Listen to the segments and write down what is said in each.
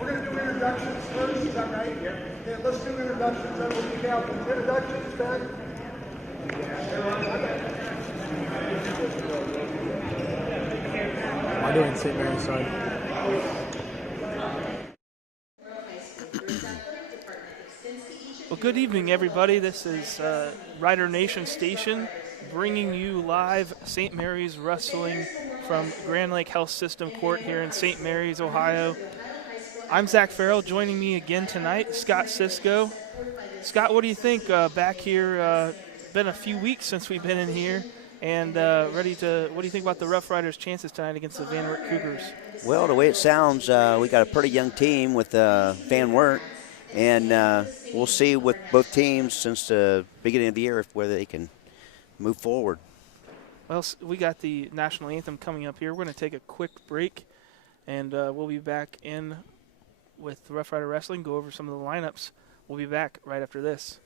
We're going to do introductions first, is that right? Yeah, let's do introductions, then we'll kick out. Introductions, Ben? Am I doing St. Mary's side? Well, good evening, everybody. This is Rider Nation Station bringing you live St. Mary's Wrestling from Grand Lake Health System Court here in St. Mary's, Ohio. I'm Zach Farrell. Joining me again tonight, Scott Cisco. Scott, what do you think back here? Been a few weeks since we've been in here, and what do you think about the Rough Riders' chances tonight against the Van Wert Cougars? Well, the way it sounds, we got a pretty young team with Van Wert, and we'll see with both teams since the beginning of the year whether they can move forward. Well, we got the national anthem coming up here. We're going to take a quick break, and we'll be back in with Rough Rider Wrestling, go over some of the lineups. We'll be back right after this.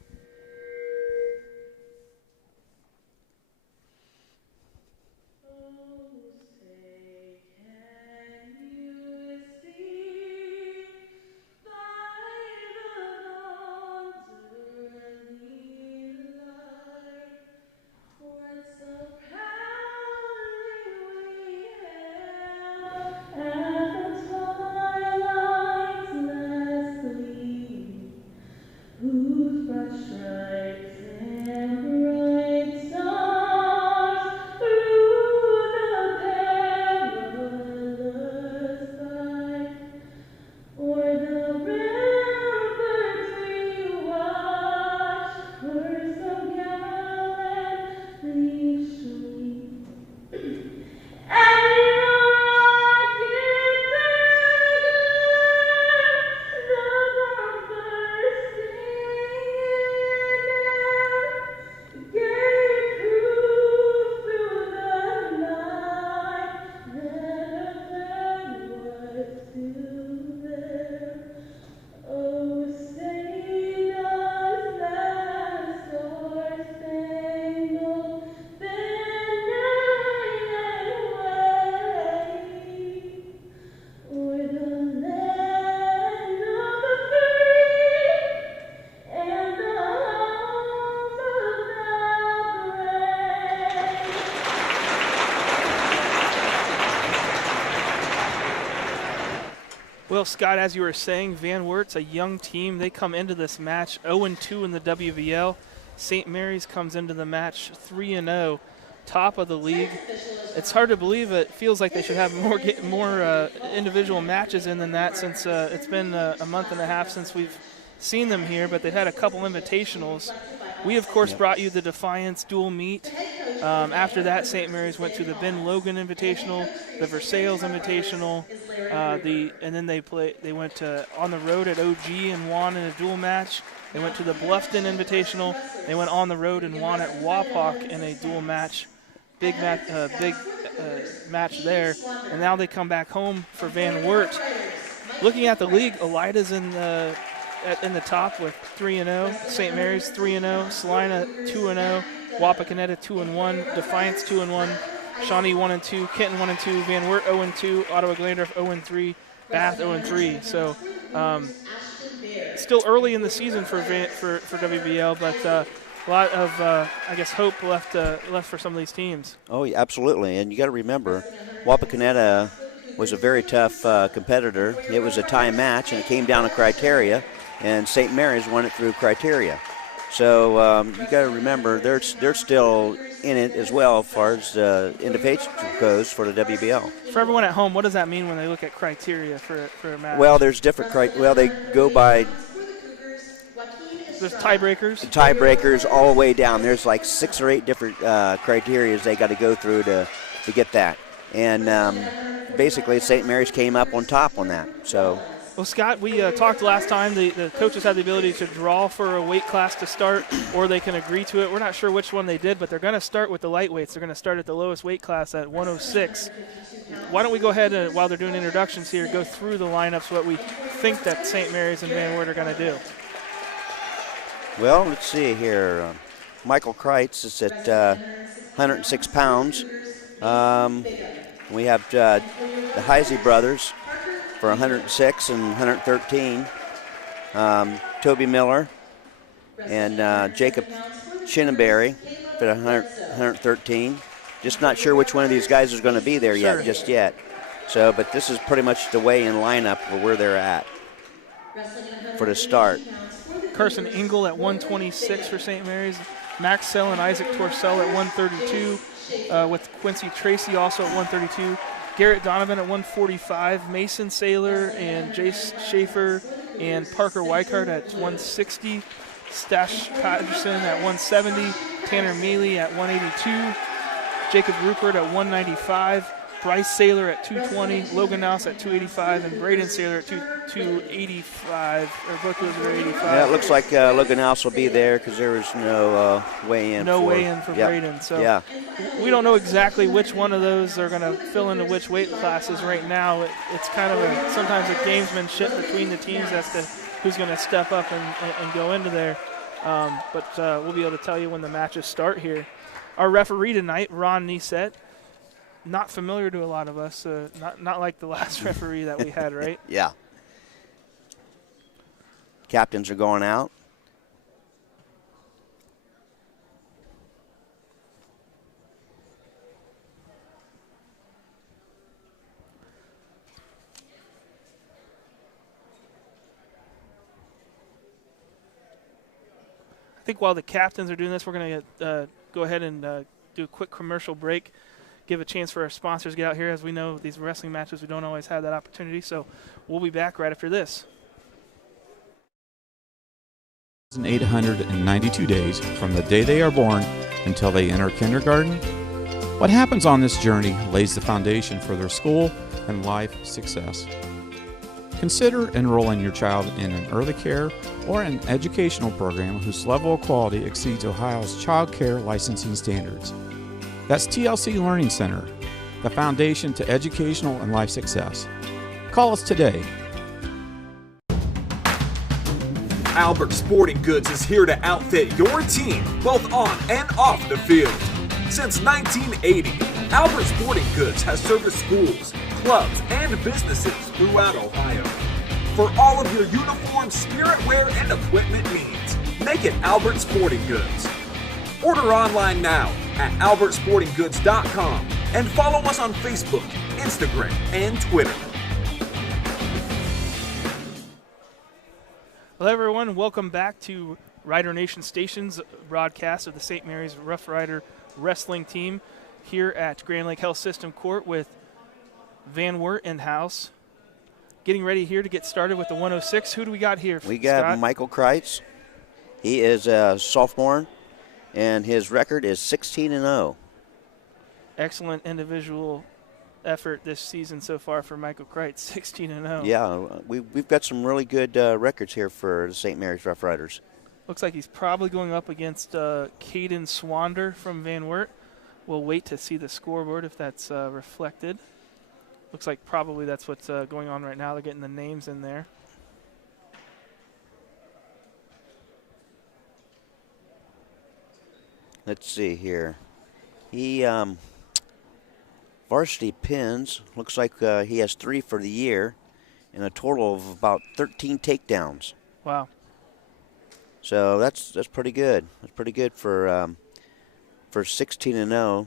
Well, Scott, as you were saying, Van Wert's a young team. They come into this match 0-2 in the WVL. St. Mary's comes into the match 3-0, top of the league. It's hard to believe. It feels like they should have more individual matches in than that, since it's been a month and a half since we've seen them here, but they've had a couple invitationals. We, of course, brought you the Defiance dual meet. After that, St. Mary's went to the Ben Logan Invitational, the Versailles Invitational, and then they went to on the road at OG and won in a dual match. They went to the Bluffton Invitational. They went on the road and won at Wapak in a dual match. Big match there. And now they come back home for Van Wert. Looking at the league, Elida's in the top with 3-0. St. Mary's 3-0. Salina 2-0. Wapakoneta 2-1. Defiance 2-1. Shawnee 1-2. Kenton 1-2. Van Wert 0-2. Ottawa Glandorf 0-3. Bath 0-3. So still early in the season for WBL, but a lot of hope left for some of these teams. Oh, yeah, absolutely. And you got to remember, Wapakoneta was a very tough competitor. It was a tie match, and it came down to criteria, and St. Mary's won it through criteria. So you got to remember, they're still in it as well as far as invitation goes for the WBL. For everyone at home, what does that mean when they look at criteria for a match? Well, there's different criteria. Well, they go by. There's tiebreakers. Tiebreakers all the way down. There's like 6 or 8 different criteria they got to go through to get that. And basically, St. Mary's came up on top on that. So. Well, Scott, we talked last time. The coaches had the ability to draw for a weight class to start, or they can agree to it. We're not sure which one they did, but they're going to start with the lightweights. They're going to start at the lowest weight class at 106. Why don't we go ahead and, while they're doing introductions here, go through the lineups, what we think that St. Mary's and Van Wert are going to do. Well, let's see here. Michael Kreitz is at 106 pounds. We have the Heisey brothers for 106 and 113. Toby Miller and Jacob Shinneberry for 113. Just not sure which one of these guys is going to be there just yet. So, but this is pretty much the weigh-in lineup for where they're at for the start. Carson Engel at 126 for St. Mary's. Max Sell and Isaac Torcell at 132, with Quincy Tracy also at 132. Garrett Donovan at 145. Mason Saylor and Jace Schaefer and Parker Weichart at 160. Stash Patterson at 170. Tanner Mealy at 182. Jacob Rupert at 195. Bryce Saylor at 220, Logan Nouse at 285, and Braden Saylor at 285. Or both those are 85. Yeah, it looks like Logan Nouse will be there because there was no weigh-in. No weigh-in for Braden. So yeah. We don't know exactly which one of those are going to fill into which weight classes right now. It's kind of sometimes a gamesmanship between the teams as to who's going to step up and go into there. But we'll be able to tell you when the matches start here. Our referee tonight, Ron Nisette. Not familiar to a lot of us, not like the last referee that we had, right? Yeah. Captains are going out. I think while the captains are doing this, we're going to go ahead and do a quick commercial break. Give a chance for our sponsors to get out here. As we know, these wrestling matches, we don't always have that opportunity. So we'll be back right after this. 892 days from the day they are born until they enter kindergarten. What happens on this journey lays the foundation for their school and life success. Consider enrolling your child in an early care or an educational program whose level of quality exceeds Ohio's child care licensing standards. That's TLC Learning Center, the foundation to educational and life success. Call us today. Albert Sporting Goods is here to outfit your team, both on and off the field. Since 1980, Albert Sporting Goods has serviced schools, clubs, and businesses throughout Ohio. For all of your uniform, spirit wear, and equipment needs, make it Albert Sporting Goods. Order online now at albertsportinggoods.com and follow us on Facebook, Instagram, and Twitter. Hello, everyone. Welcome back to Rider Nation Station's broadcast of the St. Mary's Rough Rider wrestling team here at Grand Lake Health System Court with Van Wert in-house. Getting ready here to get started with the 106. Who do we got here, We got Scott? Michael Kreitz. He is a sophomore, and his record is 16-0. Excellent individual effort this season so far for Michael Kreitz, 16-0. Yeah, we've got some really good records here for the St. Mary's Rough Riders. Looks like he's probably going up against Caden Swander from Van Wert. We'll wait to see the scoreboard if that's reflected. Looks like probably that's what's going on right now. They're getting the names in there. Let's see here. He varsity pins. Looks like he has 3 for the year, and a total of about 13 takedowns. Wow. So that's pretty good. That's pretty good for 16-0.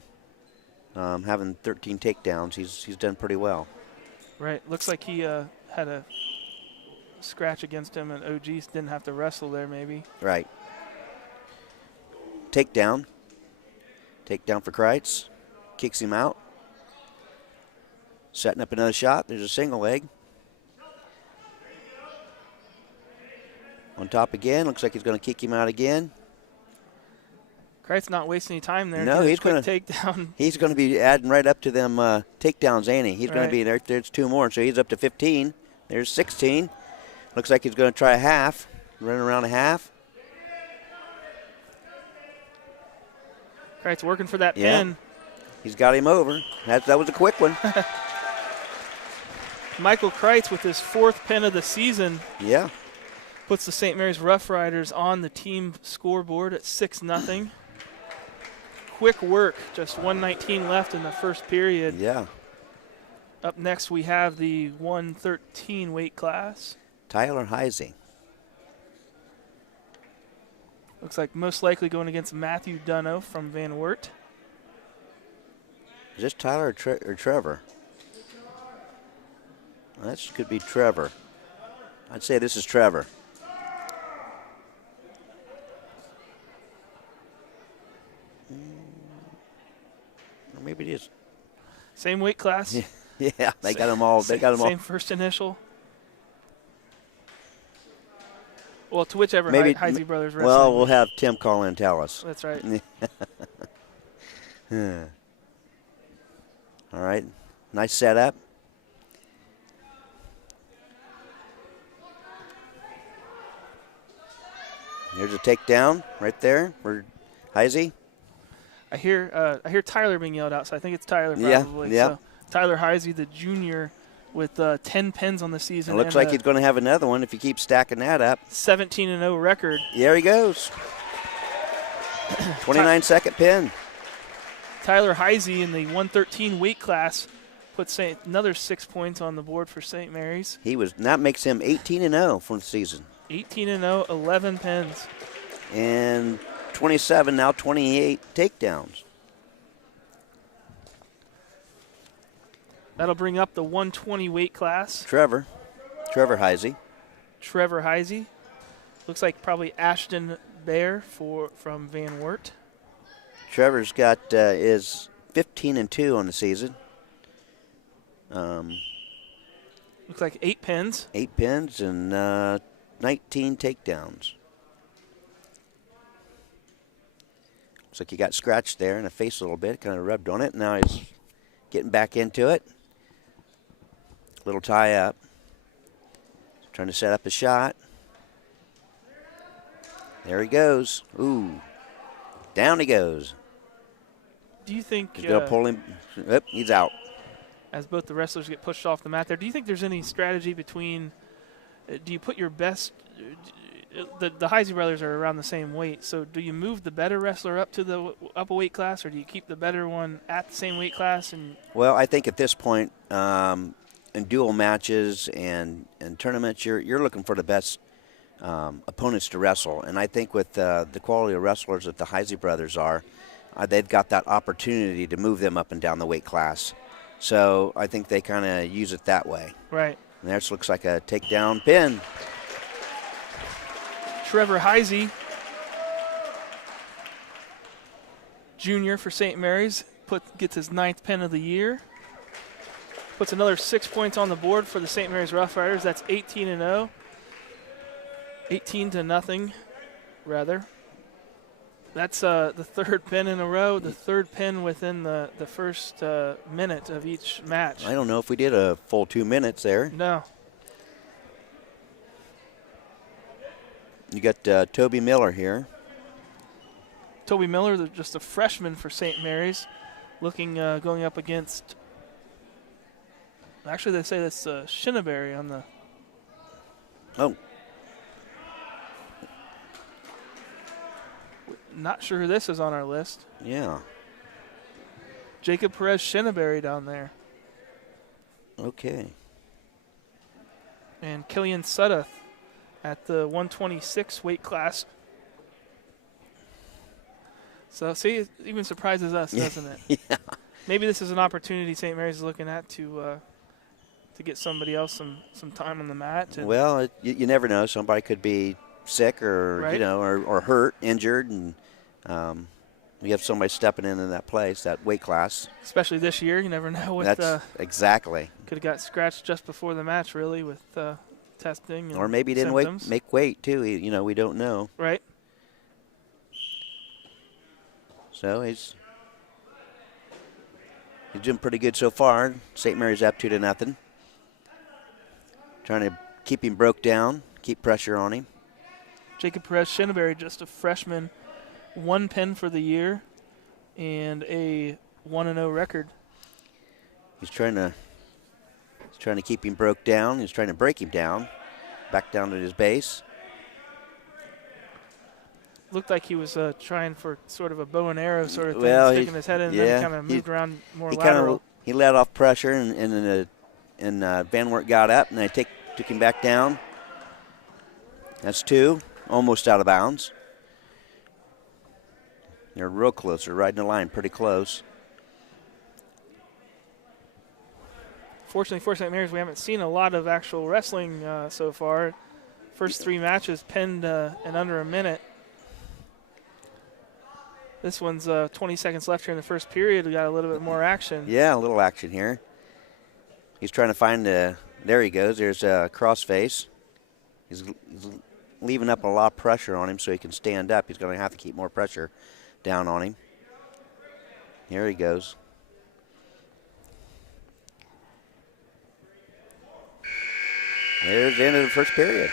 Having 13 takedowns, he's done pretty well. Right. Looks like he had a scratch against him, and OG didn't have to wrestle there maybe. Right. Takedown. Takedown for Kreitz. Kicks him out. Setting up another shot. There's a single leg. On top again. Looks like he's going to kick him out again. Kreitz not wasting any time there. No, he's going to takedown. He's going to be adding right up to them takedowns, ain't he? He's going to be there. There's 2 more, so he's up to 15. There's 16. Looks like he's going to try a half. Running around a half. Kreitz working for that pin. He's got him over. That was a quick one. Michael Kreitz with his 4th pin of the season. Yeah. Puts the St. Mary's Rough Riders on the team scoreboard at 6-0. quick work. Just 1:19 left in the first period. Yeah. Up next, we have the 113 weight class. Tyler Heisey. Looks like most likely going against Matthew Dunno from Van Wert. Is this Tyler or Trevor? That could be Trevor. I'd say this is Trevor. Or maybe it is. Same weight class. Yeah, they got them all. They got them all. Same first initial. Well, to whichever Maybe Heisey brothers wrestling. Well, we'll have Tim call in and tell us. That's right. All right, nice setup. Here's a takedown right there for Heisey. I hear Tyler being yelled out, so I think it's Tyler Yeah, probably. yeah. So Tyler Heisey, the junior, with 10 pins on the season. It looks and like he's going to have another one if you keep stacking that up. 17-0 record. There he goes. 29-second pin. Tyler Heisey in the 113 weight class puts another 6 points on the board for St. Mary's. That makes him 18-0 for the season. 18-0, 11 pins. And 27, now 28 takedowns. That'll bring up the 120 weight class. Trevor Heisey. Trevor Heisey. Looks like probably Ashton Bear from Van Wert. Trevor's got is 15-2 on the season. Looks like 8 pins. 8 pins and 19 takedowns. Looks like he got scratched there in the face a little bit, kind of rubbed on it. Now he's getting back into it. Little tie up. Trying to set up a shot. There he goes. Ooh. Down he goes. Do you think He's going to pull him. Yep, he's out. as both the wrestlers get pushed off the mat there, do you think there's any strategy between, do you put your best, the Heisey brothers are around the same weight, so do you move the better wrestler up to the upper weight class, or do you keep the better one at the same weight class? And well, I think at this point, in dual matches and tournaments, you're looking for the best opponents to wrestle. And I think with the quality of wrestlers that the Heisey brothers are, they've got that opportunity to move them up and down the weight class. So I think they kind of use it that way. right. And there looks like a takedown pin. Trevor Heisey, junior for St. Mary's, gets his 9th pin of the year. Puts another 6 points on the board for the St. Mary's Rough Riders. That's 18-0. 18-0, rather. That's the 3rd pin in a row, the 3rd pin within the first minute of each match. I don't know if we did a full 2 minutes there. No. You got Toby Miller here. Toby Miller, just a freshman for St. Mary's, looking going up against. Actually, they say that's Shinneberry on the. Oh. Not sure who this is on our list. Yeah. Jacob Perez Shinneberry down there. Okay. And Killian Sudduth at the 126 weight class. So, see, it even surprises us, doesn't it? Yeah. Maybe this is an opportunity St. Mary's is looking at to get somebody else some time on the mat. And Well, you never know. Somebody could be sick or Right. or hurt, injured, and we have somebody stepping into that place, that weight class. especially this year, you never know. With That's exactly. could have got scratched just before the match, really, with testing. And Or maybe he didn't symptoms. make weight too. We don't know. Right. So he's doing pretty good so far. St. Mary's up 2-0. Trying to keep him broke down, keep pressure on him. Jacob Perez Shinneberry, just a freshman, 1 pin for the year, and a 1-0 record. He's trying to keep him broke down. He's trying to break him down, back down to his base. looked like he was trying for sort of a bow and arrow sort of thing, Well, sticking his head in, and then kind of moved around more he lateral. He let off pressure, and Van Wert got up, and they took him back down. That's 2, almost out of bounds. They're real close. They're riding the line pretty close. Fortunately for St. Mary's, we haven't seen a lot of actual wrestling so far. First 3 matches penned in under a minute. This one's 20 seconds left here in the first period. We got a little bit more action. Yeah, a little action here. He's trying to find there he goes. There's a crossface. He's leaving up a lot of pressure on him so he can stand up. He's going to have to keep more pressure down on him. Here he goes. There's the end of the first period.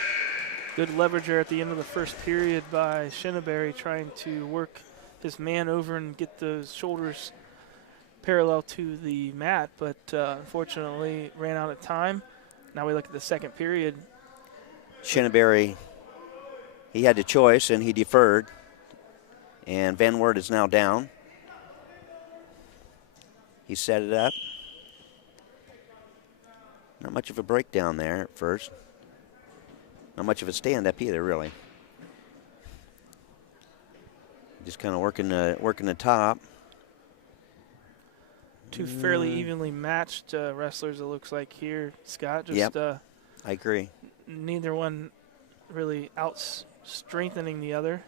Good leverager at the end of the first period by Shinneberry, trying to work his man over and get those shoulders parallel to the mat, but unfortunately ran out of time. Now we look at the second period. Shinneberry, he had the choice and he deferred, and Van Wert is now down. He set it up. Not much of a breakdown there at first. Not much of a stand-up either, really. Just kind of working the top. 2 fairly evenly matched wrestlers, it looks like here, Scott. Just Yep, I agree. Neither one really out-strengthening the other.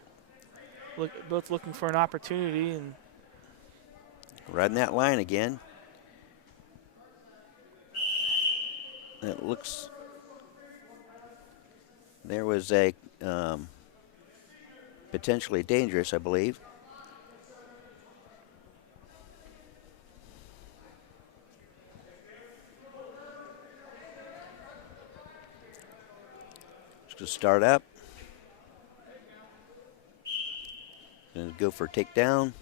Both looking for an opportunity. And Riding that line again. It looks, there was a potentially dangerous, I believe. Just going to start up. Going to go for a takedown.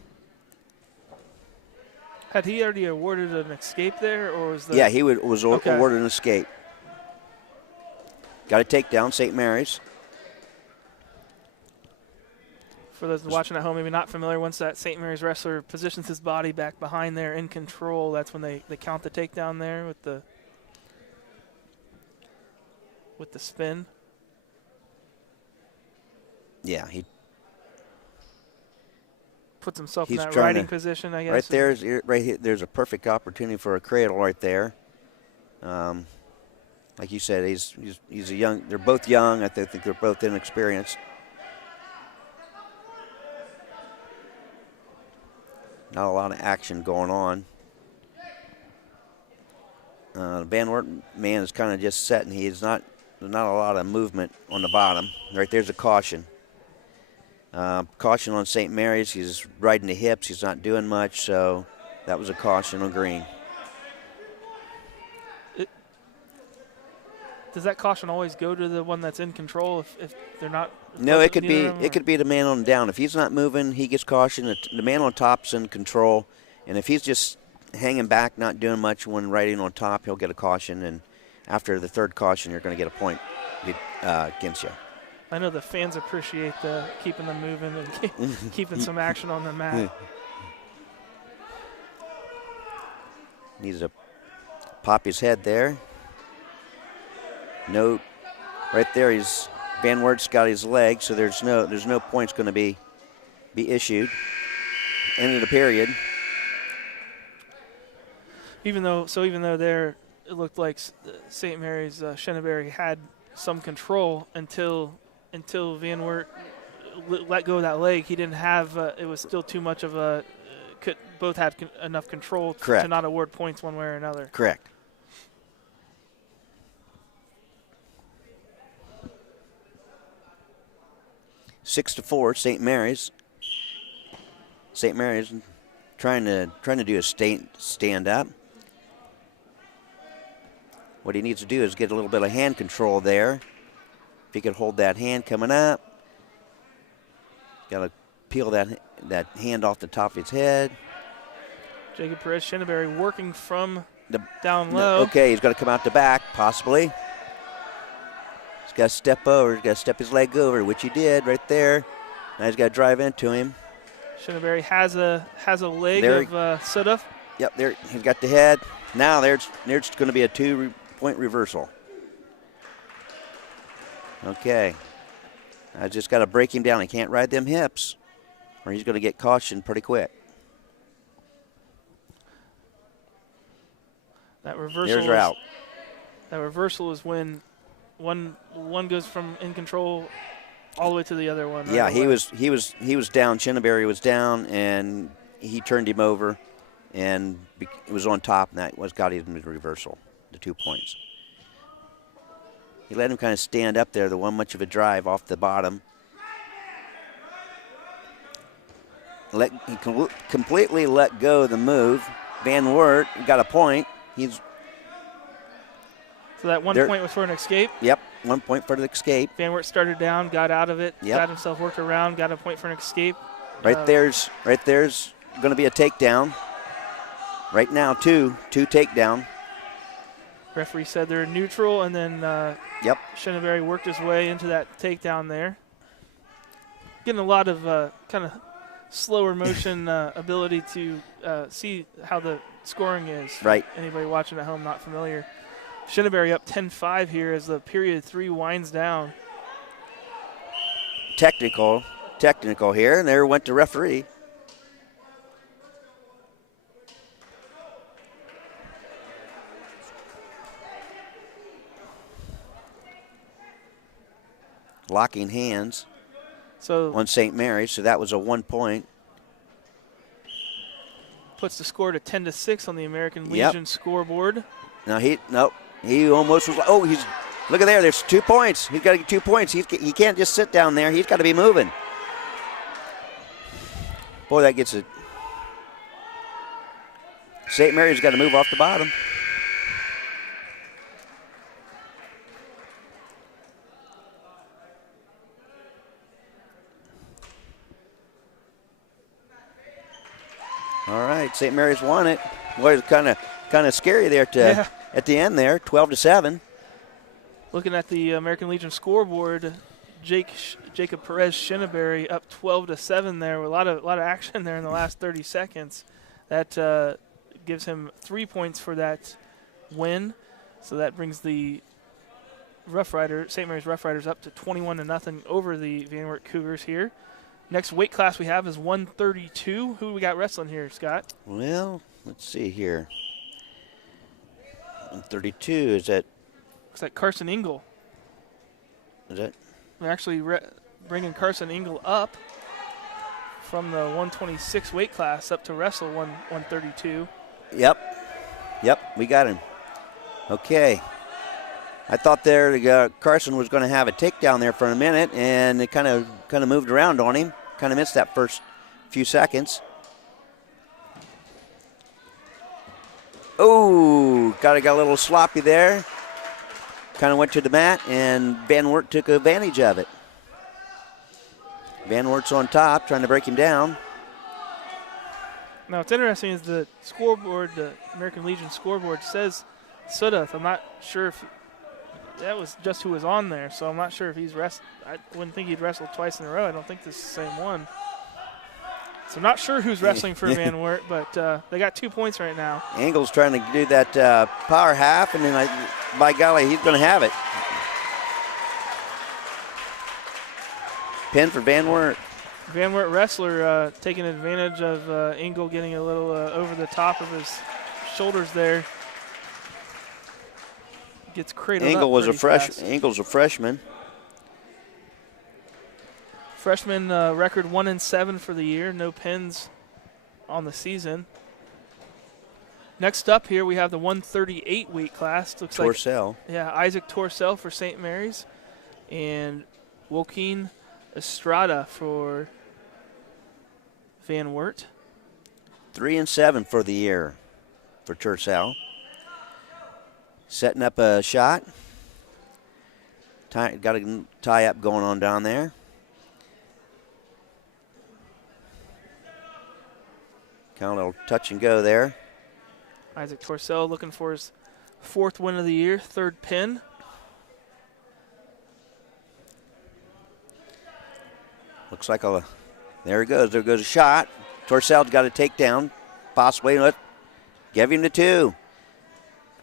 had he already awarded an escape there, or was the? Yeah, he was awarded an escape. Got a takedown, St. Mary's. For those watching at home, maybe not familiar, once that St. Mary's wrestler positions his body back behind there in control, that's when they count the takedown there with the spin. Yeah, he puts himself in he's that trying riding to- position, I guess. right there, right here, there's a perfect opportunity for a cradle right there. Like you said, he's a young. They're both young. I think they're both inexperienced. Not a lot of action going on. Van Wert man is kind of just setting. There's not a lot of movement on the bottom. Right there's a caution. Caution on St. Mary's. He's riding the hips. He's not doing much, so that was a caution on green. Does that caution always go to the one that's in control if they're not? No, it could be the man on down. If he's not moving, he gets caution. The man on top's in control, and if he's just hanging back, not doing much when riding on top, he'll get a caution. And after the third caution, you're going to get a point against you. I know the fans appreciate keeping them moving and keeping some action on the mat. Needs to pop his head there. No, right there. Van Wert's got his leg, so there's no points going to be issued. End of the period. Even though there it looked like St. Mary's Shenneberry had some control until Van Wert let go of that leg. He didn't have. It was still too much of a. Both had enough control to not award points one way or another. Correct. Six to 4, St. Mary's. St. Mary's trying to do a stand up. What he needs to do is get a little bit of hand control there. If he could hold that hand coming up, got to peel that hand off the top of his head. Jacob Perez Shenneberry working from down low. Okay, he's got to come out the back, possibly. He's got to step over. He's got to step his leg over, which he did right there. Now he's got to drive into him. Shinneberry has a leg There of Sudduth. Yep, there he's got the head. Now there's going to be a 2-point reversal. Okay. I just got to break him down. He can't ride them hips, or he's going to get cautioned pretty quick. That reversal. There's her out. That reversal is when one goes from in control all the way to the other one. Right Yeah, away. he was down. Shinneberry was down, and he turned him over, and it was on top, and that got him the reversal, the 2 points. He let him kind of stand up there. The one much of a drive off the bottom. He completely let go of the move. Van Wert got a point. So that 1 point was for an escape. Yep, 1 point for the escape. Van Wert started down, got out of it, Yep. got himself worked around, got a point for an escape. Right there's going to be a takedown. Right now, two takedown. Referee said they're neutral, and then Yep. Shinneberry worked his way into that takedown there. Getting a lot of kind of slower motion ability to see how the scoring is. Right. Anybody watching at home not familiar. Shinneberry up 10-5 here as the period 3 winds down. Technical here, and there went the referee. Locking hands on St. Mary's, so that was a 1 point. Puts the score to 10-6 on the American Legion scoreboard. Now he almost was. Oh, look at there. There's 2 points. He's got to get 2 points. He can't just sit down there. He's got to be moving. Boy, that gets it. St. Mary's got to move off the bottom. All right, St. Mary's won it. Boy, it's kind of scary there at the end there, 12-7. Looking at the American Legion scoreboard, Jacob Perez Shinneberry up 12-7 there. A lot of action there in the last 30 seconds. That gives him 3 points for that win. So that brings the St. Mary's Rough Riders up to 21-0 over the Van Wert Cougars here. Next weight class we have is 132. Who we got wrestling here, Scott? Well, let's see here. 132, is that? Looks like Carson Engel. Is that? We're actually bringing Carson Engel up from the 126 weight class up to wrestle 132. Yep, we got him. Okay. I thought Carson was going to have a takedown there for a minute, and it kind of moved around on him. Kind of missed that first few seconds. Oh, got a little sloppy there. Kind of went to the mat, and Van Wert took advantage of it. Van Wert's on top, trying to break him down. Now, what's interesting is the scoreboard, the American Legion scoreboard says Sudduth. I'm not sure if that was just who was on there, so I'm not sure if he's wrestled. I wouldn't think he'd wrestled twice in a row. I don't think this is the same one. So I'm not sure who's wrestling for Van Wert, but they got 2 points right now. Engel's trying to do that power half, and then, by golly, he's going to have it. Pin for Van Wert. Van Wert wrestler taking advantage of Engel getting a little over the top of his shoulders there. Gets cradled Engel up was fast. Engel's a freshman. Freshman record 1-7 for the year. No pins on the season. Next up here we have the 138 weight class. Looks Torcell. Isaac Torcell for St. Mary's, and Joaquin Estrada for Van Wert. 3-7 for the year for Torcell. Setting up a shot. Got a tie-up going on down there. Kind of a little touch and go there. Isaac Torcell looking for his 4th win of the year, 3rd pin. Looks like there it goes. There goes a shot. Torcell's got a takedown. Possibly. Give him the 2.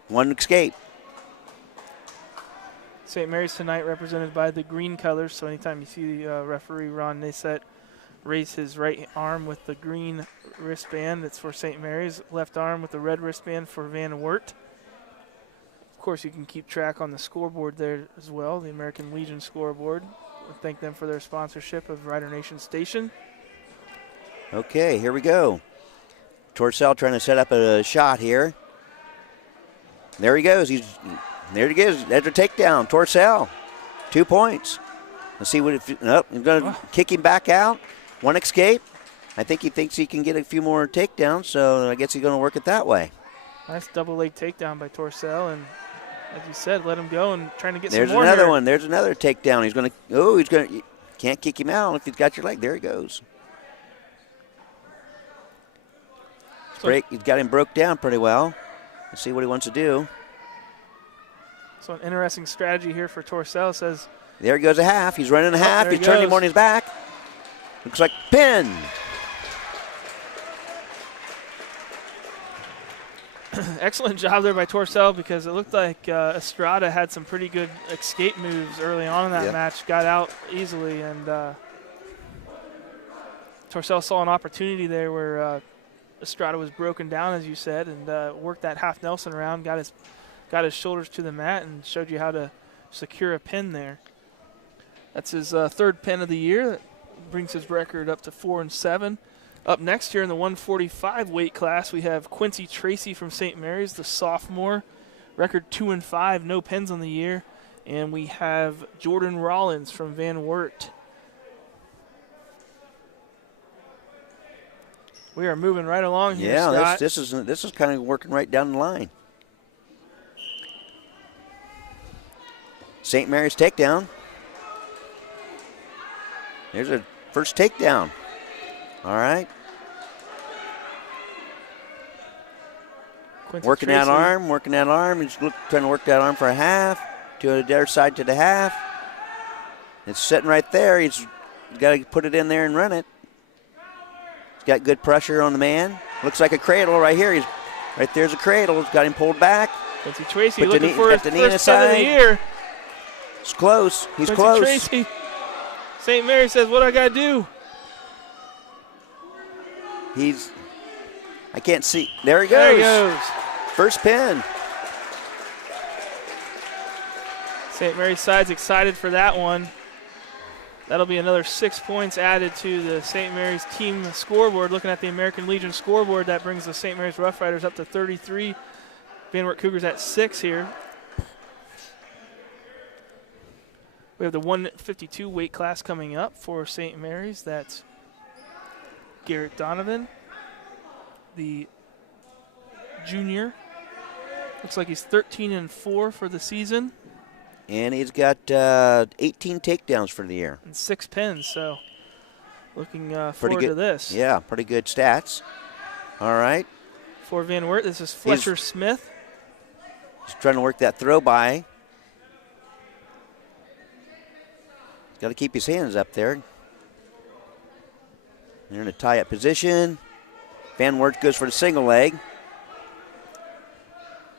1 escape. St. Mary's tonight represented by the green colors, so anytime you see the referee Ron Nisset raise his right arm with the green wristband, it's for St. Mary's. Left arm with the red wristband for Van Wert. Of course, you can keep track on the scoreboard there as well, the American Legion scoreboard. We thank them for their sponsorship of Rider Nation Station. Okay, here we go. Torcell trying to set up a shot here. There he goes. There he goes. There's a takedown. Torcell, 2 points. Let's see what he's going to kick him back out. 1 escape. I think he thinks he can get a few more takedowns, so I guess he's going to work it that way. Nice double leg takedown by Torcell, and as you said, let him go and trying to get There's some more another here. one. There's another takedown. He's going to, can't kick him out if he's got your leg. There he goes. He's got him broke down pretty well. Let's see what he wants to do. So an interesting strategy here for Torcell. Says there he goes a half. He's running a half. He's turning him on his back. Looks like pin. Excellent job there by Torcell, because it looked like Estrada had some pretty good escape moves early on in that match. Got out easily, and Torcell saw an opportunity there where Estrada was broken down, as you said, and worked that half Nelson around, got his shoulders to the mat, and showed you how to secure a pin there. That's his 3rd pin of the year. That brings his record up to 4-7. Up next here in the 145 weight class, we have Quincy Tracy from St. Mary's, the sophomore. Record 2-5, no pins on the year. And we have Jordan Rollins from Van Wert. We are moving right along here, Scott. this is kind of working right down the line. St. Mary's takedown. There's a first takedown. All right. Quincy Working Tracy. that arm. He's trying to work that arm for a half. To the other side to the half. It's sitting right there. He's got to put it in there and run it. He's got good pressure on the man. Looks like a cradle right here. Right there's a cradle. He's got him pulled back. Quincy Tracy Put looking for his the knee in first pin of the year. It's close. He's Quincy close. Tracy. St. Mary says, what do I got to do? I can't see. There he goes. There he goes. First pin. St. Mary's side's excited for that one. That'll be another 6 points added to the St. Mary's team scoreboard. Looking at the American Legion scoreboard, that brings the St. Mary's Rough Riders up to 33. Van Wert Cougars at 6 here. We have the 152 weight class coming up for St. Mary's. That's Garrett Donovan, the junior. Looks like he's 13-4 for the season. And he's got 18 takedowns for the year. And 6 pins, so looking forward to this. Yeah, pretty good stats. All right. For Van Wert, this is Fletcher Smith. He's trying to work that throw by. He's got to keep his hands up there. They're in a tie-up position. Van Wert goes for the single leg.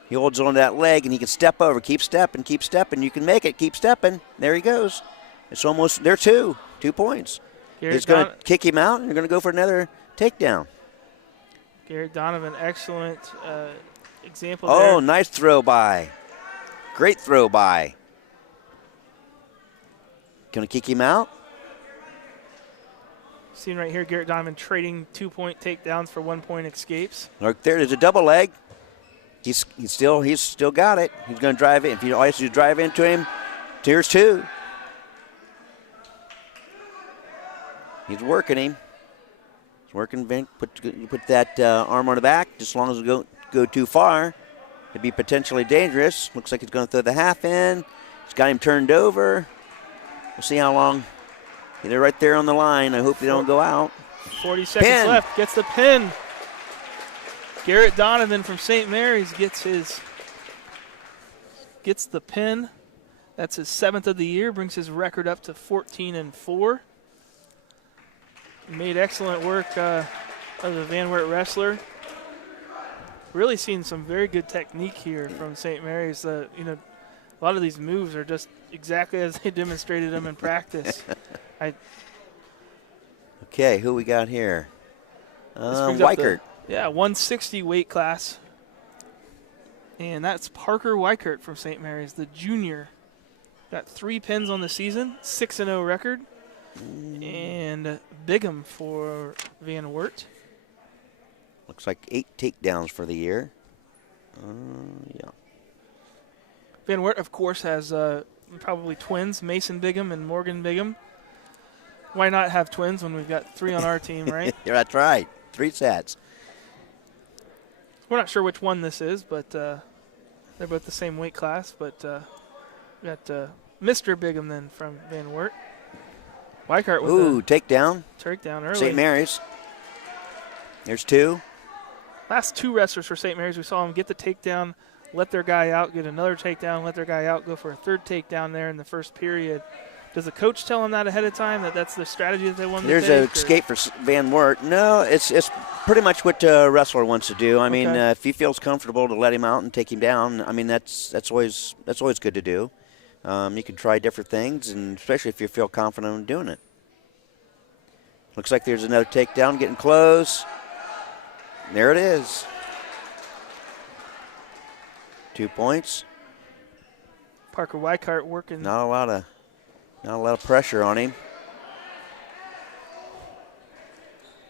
He holds on to that leg, and he can step over. Keep stepping, keep stepping. You can make it. Keep stepping. There he goes. It's almost there, 2 points. He's going to kick him out, and you're going to go for another takedown. Garrett Donovan, excellent example there. Oh, nice throw by. Great throw by. Going to kick him out. Seen right here, Garrett Donovan trading 2-point takedowns for 1-point escapes. Look, there's a double leg. He's still got it. He's going to drive it. If you always do drive into him, here's 2. He's working him. He's working. Put that arm on the back. Just as long as it don't go too far, it'd be potentially dangerous. Looks like he's going to throw the half in. He's got him turned over. We'll see how long. They're right there on the line. I hope they don't go out. 40 seconds left. Gets the pin. Garrett Donovan from St. Mary's gets the pin. That's his 7th of the year. Brings his record up to 14-4. made excellent work of the Van Wert wrestler. Really seeing some very good technique here from St. Mary's. A lot of these moves are just exactly as they demonstrated them in practice. Okay, who we got here? This brings up Weichert. 160 weight class. And that's Parker Weichert from St. Mary's, the junior. Got 3 pins on the season, 6-0 record. And Bigham for Van Wert. Looks like 8 takedowns for the year. Yeah. Van Wert, of course, has probably twins, Mason Bigham and Morgan Bigham. Why not have twins when we've got 3 on our team, right? Yeah, that's right. 3 sets. We're not sure which one this is, but they're both the same weight class. But we got Mr. Bigham then from Van Wert. Weichert with takedown. Takedown early. St. Mary's. There's 2. Last 2 wrestlers for St. Mary's, we saw them get the takedown, let their guy out, get another takedown, let their guy out, go for a 3rd takedown there in the first period. Does the coach tell them that ahead of time, that that's the strategy that they want to take? There's an escape for Van Wert. No, it's pretty much what a wrestler wants to do. I mean, if he feels comfortable to let him out and take him down, I mean, that's always good to do. You can try different things, and especially if you feel confident in doing it. Looks like there's another takedown getting close. There it is. 2 points. Parker Weichert working. Not a lot of pressure on him.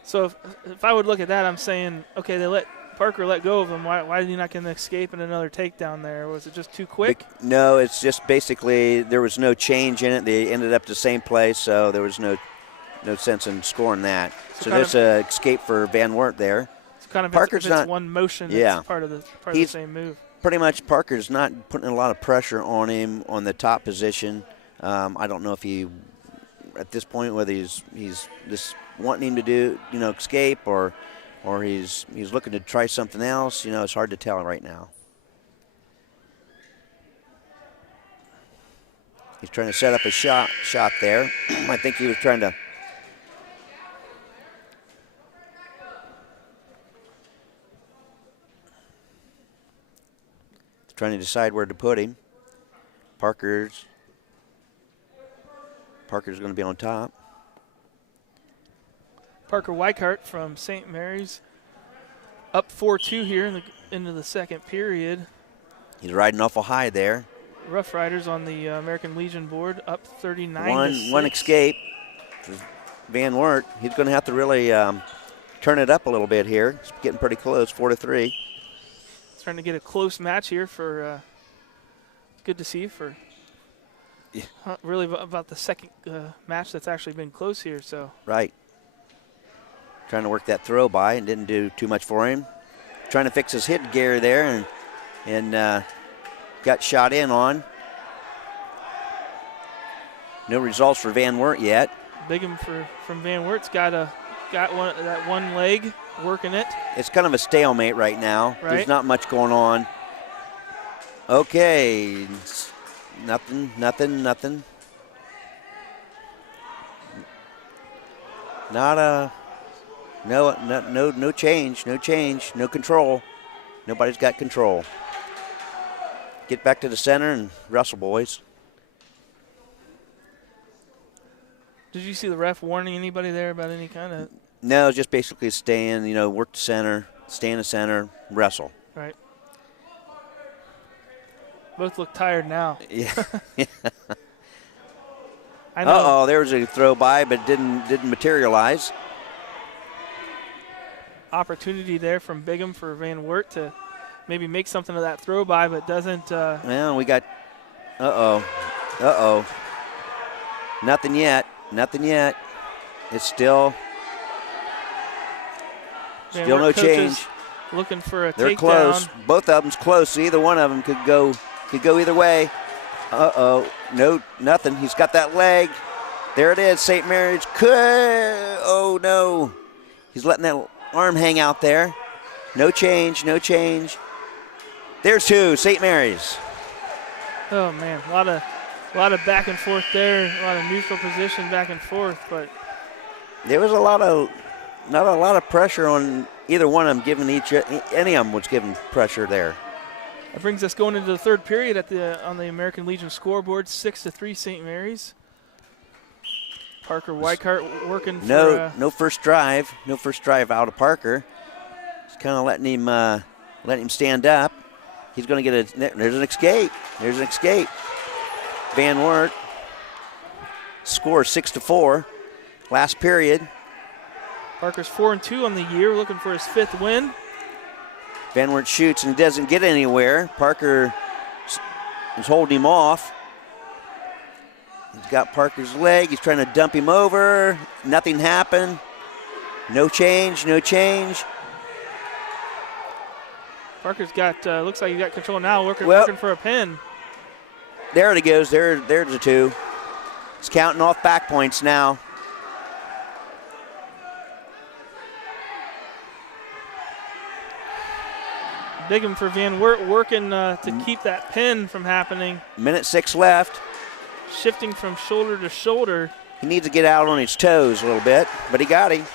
So if I would look at that, I'm saying, okay, they let Parker let go of him. Why did he not get an escape and another takedown there? Was it just too quick? No, it's just basically there was no change in it. They ended up the same place, so there was no sense in scoring that. So there's an escape for Van Wert there. So kind of Parker's it's not one motion. It's part of the same move. Pretty much Parker's not putting a lot of pressure on him on the top position. I don't know if he, at this point, whether he's just wanting him to do, escape or he's looking to try something else. It's hard to tell right now. He's trying to set up a shot there. I think he was trying to. Trying to decide where to put him. Parker's going to be on top. Parker Weichert from St. Mary's up 4-2 here into the second period. He's riding awful high there. Rough Riders on the American Legion board up 39-6. One escape for Van Wert. He's going to have to really turn it up a little bit here. It's getting pretty close, 4-3. Trying to get a close match here for good to see for really about the second match that's actually been close here. So right. Trying to work that throw by and didn't do too much for him. Trying to fix his head gear there and got shot in on. No results for Van Wert yet. Bigham from Van Wert's got one leg working it. It's kind of a stalemate right now. Right. There's not much going on. Okay, nothing. No change, no control. Nobody's got control. Get back to the center and wrestle, boys. Did you see the ref warning anybody there about any kind of? No, just basically stay in, work the center, stay in the center, wrestle. Right. Both look tired now. Yeah. I know. There was a throw by, but didn't materialize. Opportunity there from Bigham for Van Wert to maybe make something of that throw by, but doesn't. Well, we got. Nothing yet. It's still no change. Looking for a They're takedown. close. Both of them's close. So either one of them could go either way. No, nothing. He's got that leg. There it is. St. Mary's could. Oh no, he's letting that arm hang out there. No change. There's 2. St. Mary's. Oh man, a lot of back and forth there. A lot of neutral position back and forth, but There was not a lot of pressure on either one of them. Any of them was giving pressure there. That brings us going into the third period on the American Legion scoreboard. 6-3 St. Mary's. Parker Weikart working for no first drive. No first drive out of Parker. Just kind of letting him stand up. He's going to get there's an escape. There's an escape. Van Wert scores 6-4. Last period. Parker's 4-2 on the year, looking for his 5th win. Van Wert shoots and doesn't get anywhere. Parker is holding him off. He's got Parker's leg. He's trying to dump him over. Nothing happened. No change. Parker's got, looks like he's got control now, working for a pin. There it goes. There's the 2. He's counting off back points now. Big one for Van Wert, working to keep that pin from happening. Minute 6 left. Shifting from shoulder to shoulder. He needs to get out on his toes a little bit, but he got him.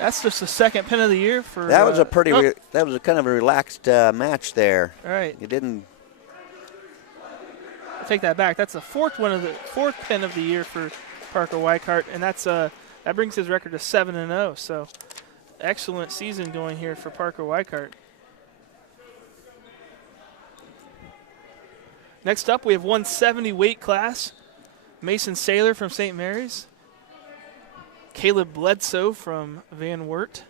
That's just the 2nd pin of the year for. That was that was a kind of a relaxed match there. All right. It didn't. I'll take that back. That's the 4th pin of the year for Parker Weikart, and that brings his record to 7-0. So. Excellent season going here for Parker Weikart. Next up, we have 170 weight class. Mason Saylor from St. Mary's. Caleb Bledsoe from Van Wert.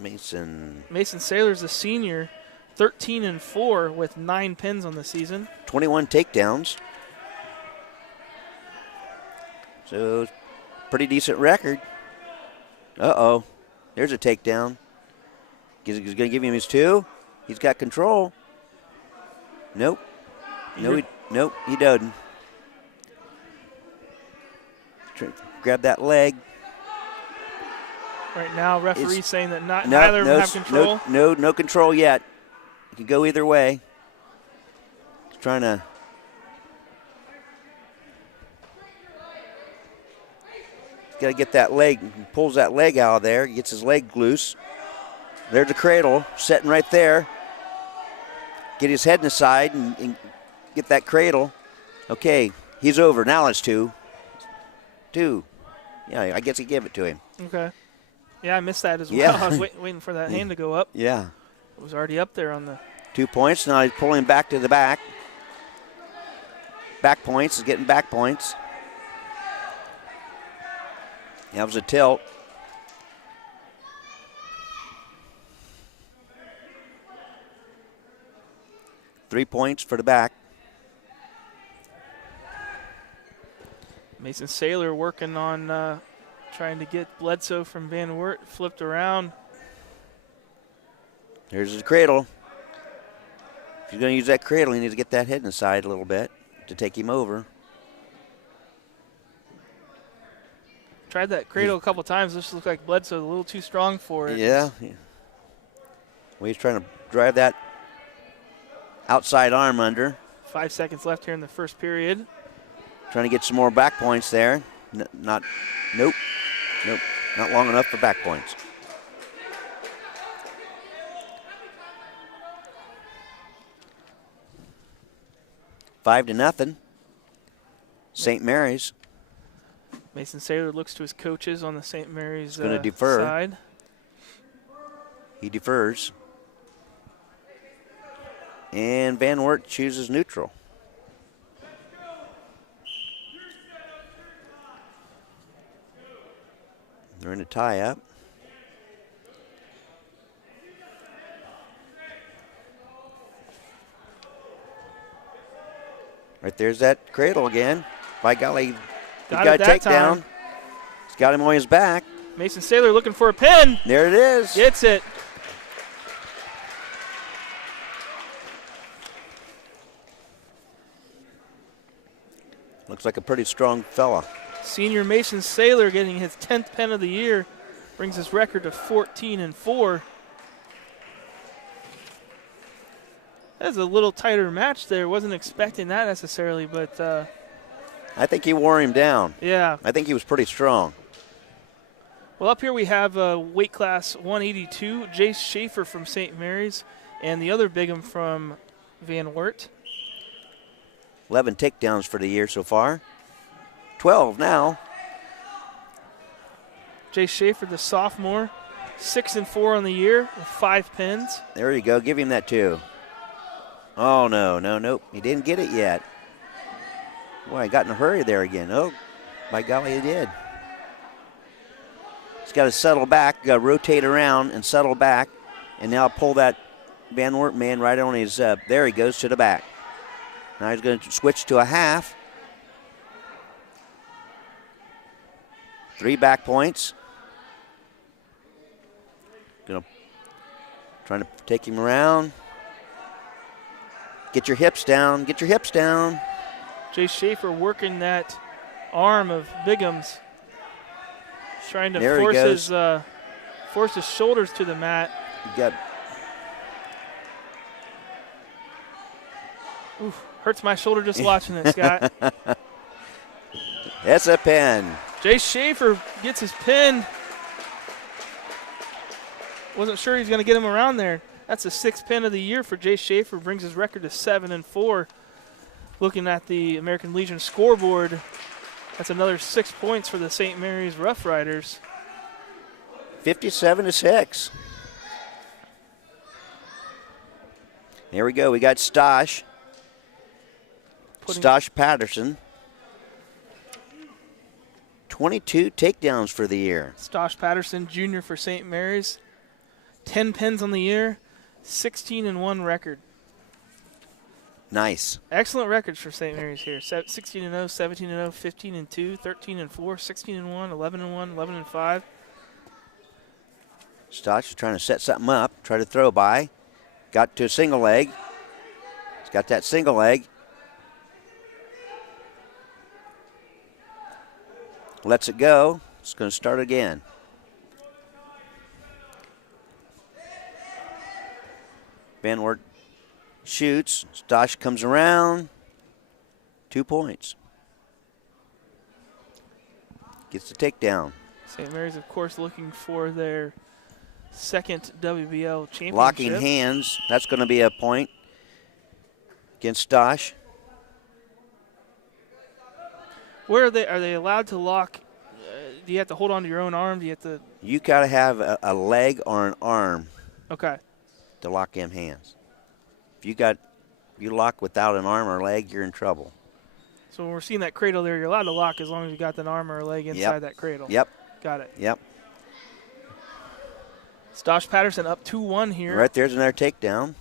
Mason Saylor's a senior, 13-4 with 9 pins on the season. 21 takedowns. So, pretty decent record. Uh-oh. There's a takedown. He's going to give him his 2. He's got control. Nope. Nope, he doesn't. Grab that leg. Right now, referee saying that neither of them have control. No control yet. It can go either way. He's trying to... Got to get that leg, pulls that leg out of there, gets his leg loose. There's the cradle, setting right there. Get his head in the side and get that cradle. Okay, he's over. Now it's 2. 2. Yeah, I guess he gave it to him. Okay. Yeah, I missed that as well. Yeah. I was waiting for that hand to go up. Yeah. It was already up there on the... 2 points. Now he's pulling back to the back. Back points. He's getting back points. That was a tilt. Three points for the back. Mason Saylor working on trying to get Bledsoe from Van Wert flipped around. There's his cradle. If you're going to use that cradle, you need to get that head inside a little bit to take him over. Tried that cradle a couple times. This looked like Bledsoe a little too strong for it. Yeah. Well, he's trying to drive that outside arm under. 5 seconds left here in the first period. Trying to get some more back points there. Nope. Not long enough for back points. 5-0. St. Mary's. Mason Saylor looks to his coaches on the St. Mary's going to defer. Side. He defers. And Van Wert chooses neutral. They're in a tie-up. Right there's that cradle again. By golly, he's got a takedown. He's got him on his back. Mason Saylor looking for a pin. There it is. Gets it. Looks like a pretty strong fella. Senior Mason Saylor getting his 10th pin of the year. Brings his record to 14-4. That was a little tighter match there. Wasn't expecting that necessarily, but I think he wore him down. yeah. I think he was pretty strong. Well, up here we have weight class 182, Jace Schaefer from St. Mary's, and the other big one from Van Wert. 11 takedowns for the year so far. 12 now. Jace Schaefer, the sophomore, 6-4 on the year with 5 pins. There you go. Give him that, too. Oh, nope. He didn't get it yet. Boy, I got in a hurry there again. Oh, by golly, he did. He's got to settle back, got to rotate around and settle back, and now pull that Van Wert man right on his, there he goes to the back. Now he's going to switch to a half. 3 back points. Trying to take him around. Get your hips down. Get your hips down. Jace Schaefer working that arm of Bigham's. Trying to force his shoulders to the mat. Oof, hurts my shoulder just watching it, Scott. That's a pin. Jace Schaefer gets his pin. Wasn't sure he's going to get him around there. That's the 6th pin of the year for Jace Schaefer. Brings his record to 7-4. Looking at the American Legion scoreboard, that's another 6 points for the St. Mary's Rough Riders. 57-6. Here we go. We got Stosh. Stosh Patterson. 22 takedowns for the year. Stosh Patterson, junior for St. Mary's. 10 pins on the year, 16-1 record. Nice. Excellent records for St. Mary's here. 16-0, 17-0, 15-2, 13-4, 16-1, 11-1, 11-5. Stosh is trying to set something up, try to throw by. Got to a single leg. He's got that single leg. Lets it go. It's going to start again. Van Wert shoots. Stosh comes around. 2 points. Gets the takedown. St. Mary's, of course, looking for their 2nd WBL championship. Locking hands. That's going to be a point against Stosh. Where are they allowed to lock? Do you have to hold on to your own arm? Do you have to? You got to have a leg or an arm. Okay. To lock them hands. If you lock without an arm or leg, you're in trouble. So when we're seeing that cradle there, you're allowed to lock as long as you got an arm or a leg inside that cradle. Yep. Got it. Yep. Stosh Patterson up 2-1 here. Right there's another takedown.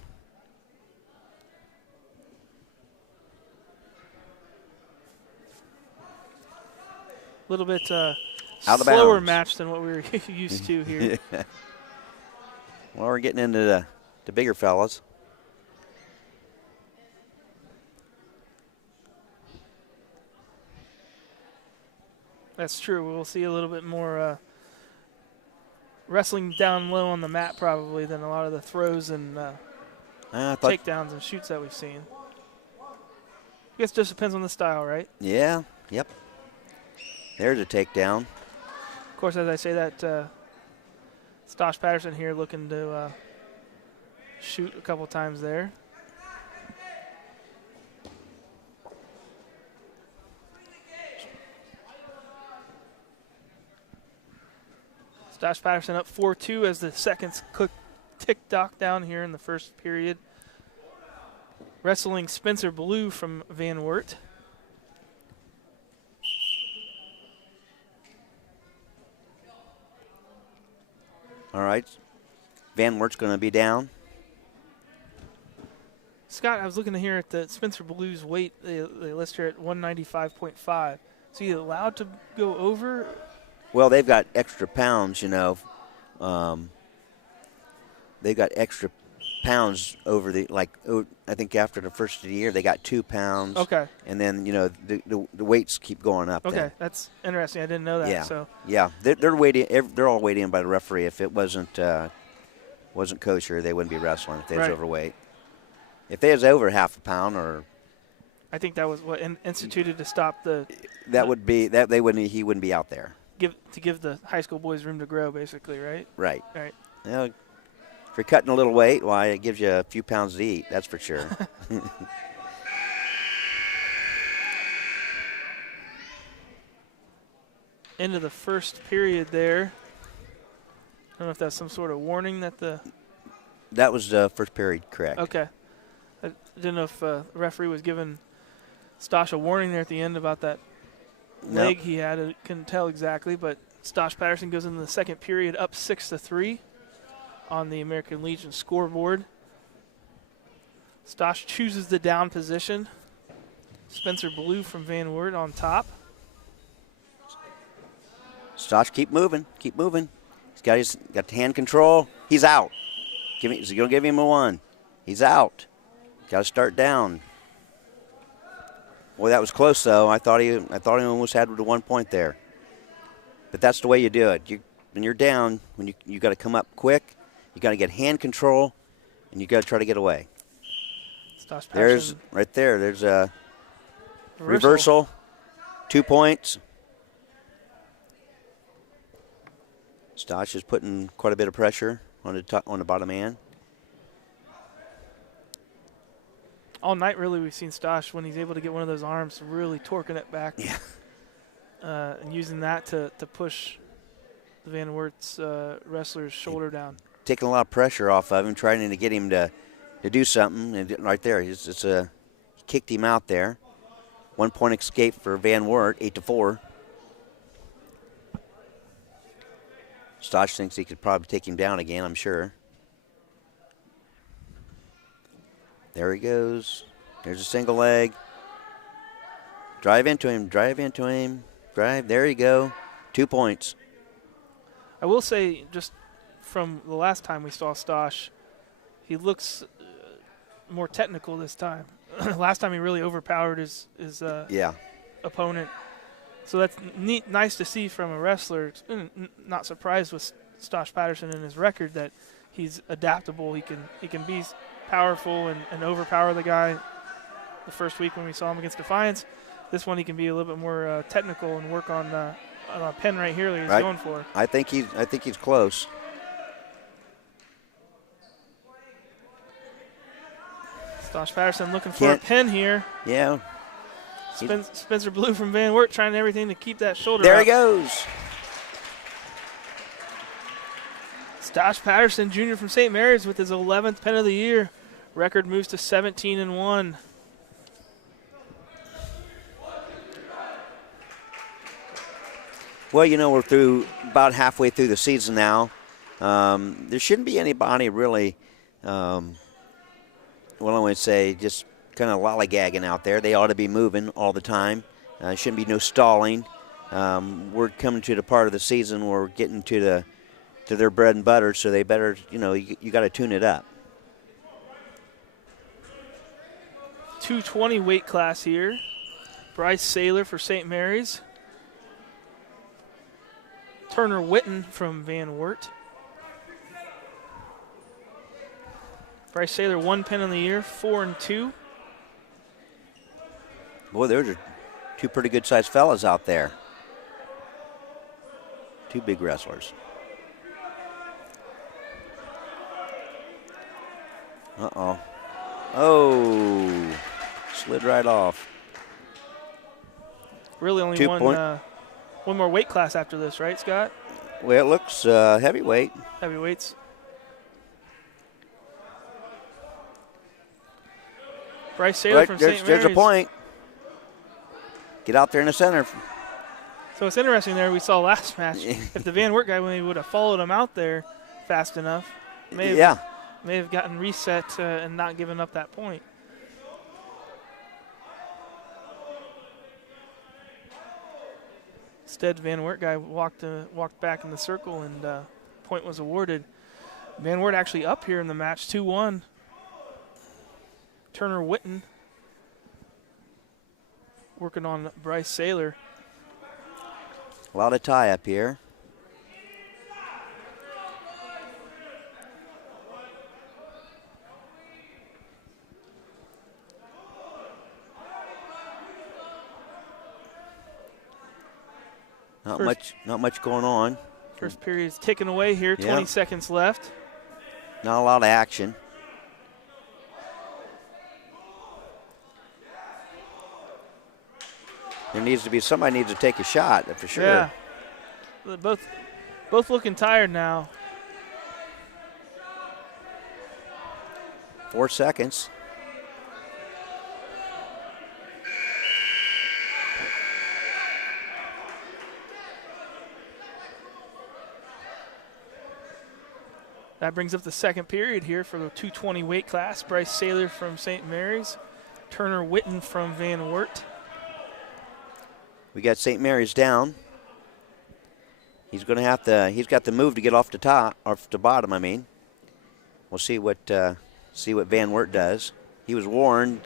A little bit Out of slower bounds. match than what we were used to here. Yeah. Well, we're getting into the bigger fellas. That's true. We'll see a little bit more wrestling down low on the mat probably than a lot of the throws and takedowns and shoots that we've seen. I guess it just depends on the style, right? Yeah, yep. There's a takedown. Of course, as I say that, Stosh Patterson here looking to shoot a couple times there. Stosh Patterson up 4-2 as the seconds tick-tock down here in the first period. Wrestling Spencer Blue from Van Wert. All right. Van Wert's going to be down. Scott, I was looking here at the Spencer Blue's weight. They list here at 195.5. Is he allowed to go over? Well, they've got extra pounds, you know. They've got extra pounds over the, like, I think after the first of the year, they got 2 pounds. Okay. And then, you know, the weights keep going up. Okay, then. that's interesting. I didn't know that. Yeah. So. Yeah, they're waiting. They're all weighed in by the referee. If it wasn't kosher, they wouldn't be wrestling if they was Right. overweight. If they was over half a pound, or I think that was what instituted to stop that would be that he wouldn't be out there. give the high school boys room to grow, basically, right? Right. Right. You know, if you're cutting a little weight, why, it gives you a few pounds to eat. That's for sure. Into the first period there. I don't know if that's some sort of warning that the. That was the first period, correct? Okay. I didn't know if the referee was giving Stosh a warning there at the end about that leg he had. I couldn't tell exactly, but Stosh Patterson goes into the second period up 6-3 on the American Legion scoreboard. Stosh chooses the down position. Spencer Blue from Van Wert on top. Stosh, keep moving. Keep moving. He's got the hand control. He's out. Is he going to give him a 1? He's out. Got to start down. Boy, that was close, though. I thought he almost had the 1 point there. But that's the way you do it. When you're down, when you got to come up quick, you got to get hand control, and you got to try to get away. There's right there. There's a reversal. 2 points. Stosh is putting quite a bit of pressure on the bottom man. All night, really, we've seen Stosh, when he's able to get one of those arms, really torquing it back. Yeah. And using that to push the Van Wert's wrestler's shoulder down. Taking a lot of pressure off of him, trying to get him to do something. And right there, he kicked him out there. 1 point escape for Van Wert, 8-4. Stosh thinks he could probably take him down again, I'm sure. There he goes. There's a single leg. Drive into him. Drive. There you go. 2 points. I will say, just from the last time we saw Stosh, he looks more technical this time. Last time he really overpowered his opponent. So that's nice to see from a wrestler. Not surprised with Stosh Patterson and his record that he's adaptable. He can be powerful and overpower the guy. The first week when we saw him against Defiance, this one he can be a little bit more technical and work on a pin right here that he's going for. I think he's close. Stosh Patterson looking for a pin here. Yeah. Spencer Blue from Van Wert trying everything to keep that shoulder There up. he goes. Stosh Patterson, Jr. from St. Mary's with his 11th pin of the year. Record moves to 17-1. Well, we're about halfway through the season now. There shouldn't be anybody really, I want to say, just kind of lollygagging out there. They ought to be moving all the time. Shouldn't be no stalling. We're coming to the part of the season where we're getting to their bread and butter, so they better, you got to tune it up. 220 weight class here. Bryce Saylor for St. Mary's. Turner Witten from Van Wert. Bryce Saylor, 1 pin in the year, 4-2. Boy, those are 2 pretty good-sized fellas out there. 2 big wrestlers. Uh-oh. Oh, slid right off. Really only 2 one more weight class after this, right, Scott? Well, it looks heavyweight. Heavyweights. Bryce Saylor from St. Mary's. There's a point. Get out there in the center. So it's interesting there. We saw last match. If the Van Wert guy would have followed him out there fast enough, may have gotten reset and not given up that point. Instead, Van Wert guy walked back in the circle and point was awarded. Van Wert actually up here in the match, 2-1. Turner Witten working on Bryce Saylor. A lot of tie up here. Not much going on. First period's ticking away here. 20 seconds left. Not a lot of action. There needs to be somebody needs to take a shot for sure. Yeah. They're both looking tired now. 4 seconds. That brings up the second period here for the 220 weight class. Bryce Saylor from St. Mary's. Turner Witten from Van Wert. We got St. Mary's down. He's going to have to. He's got the move to get off the bottom. I mean, we'll see what Van Wert does. He was warned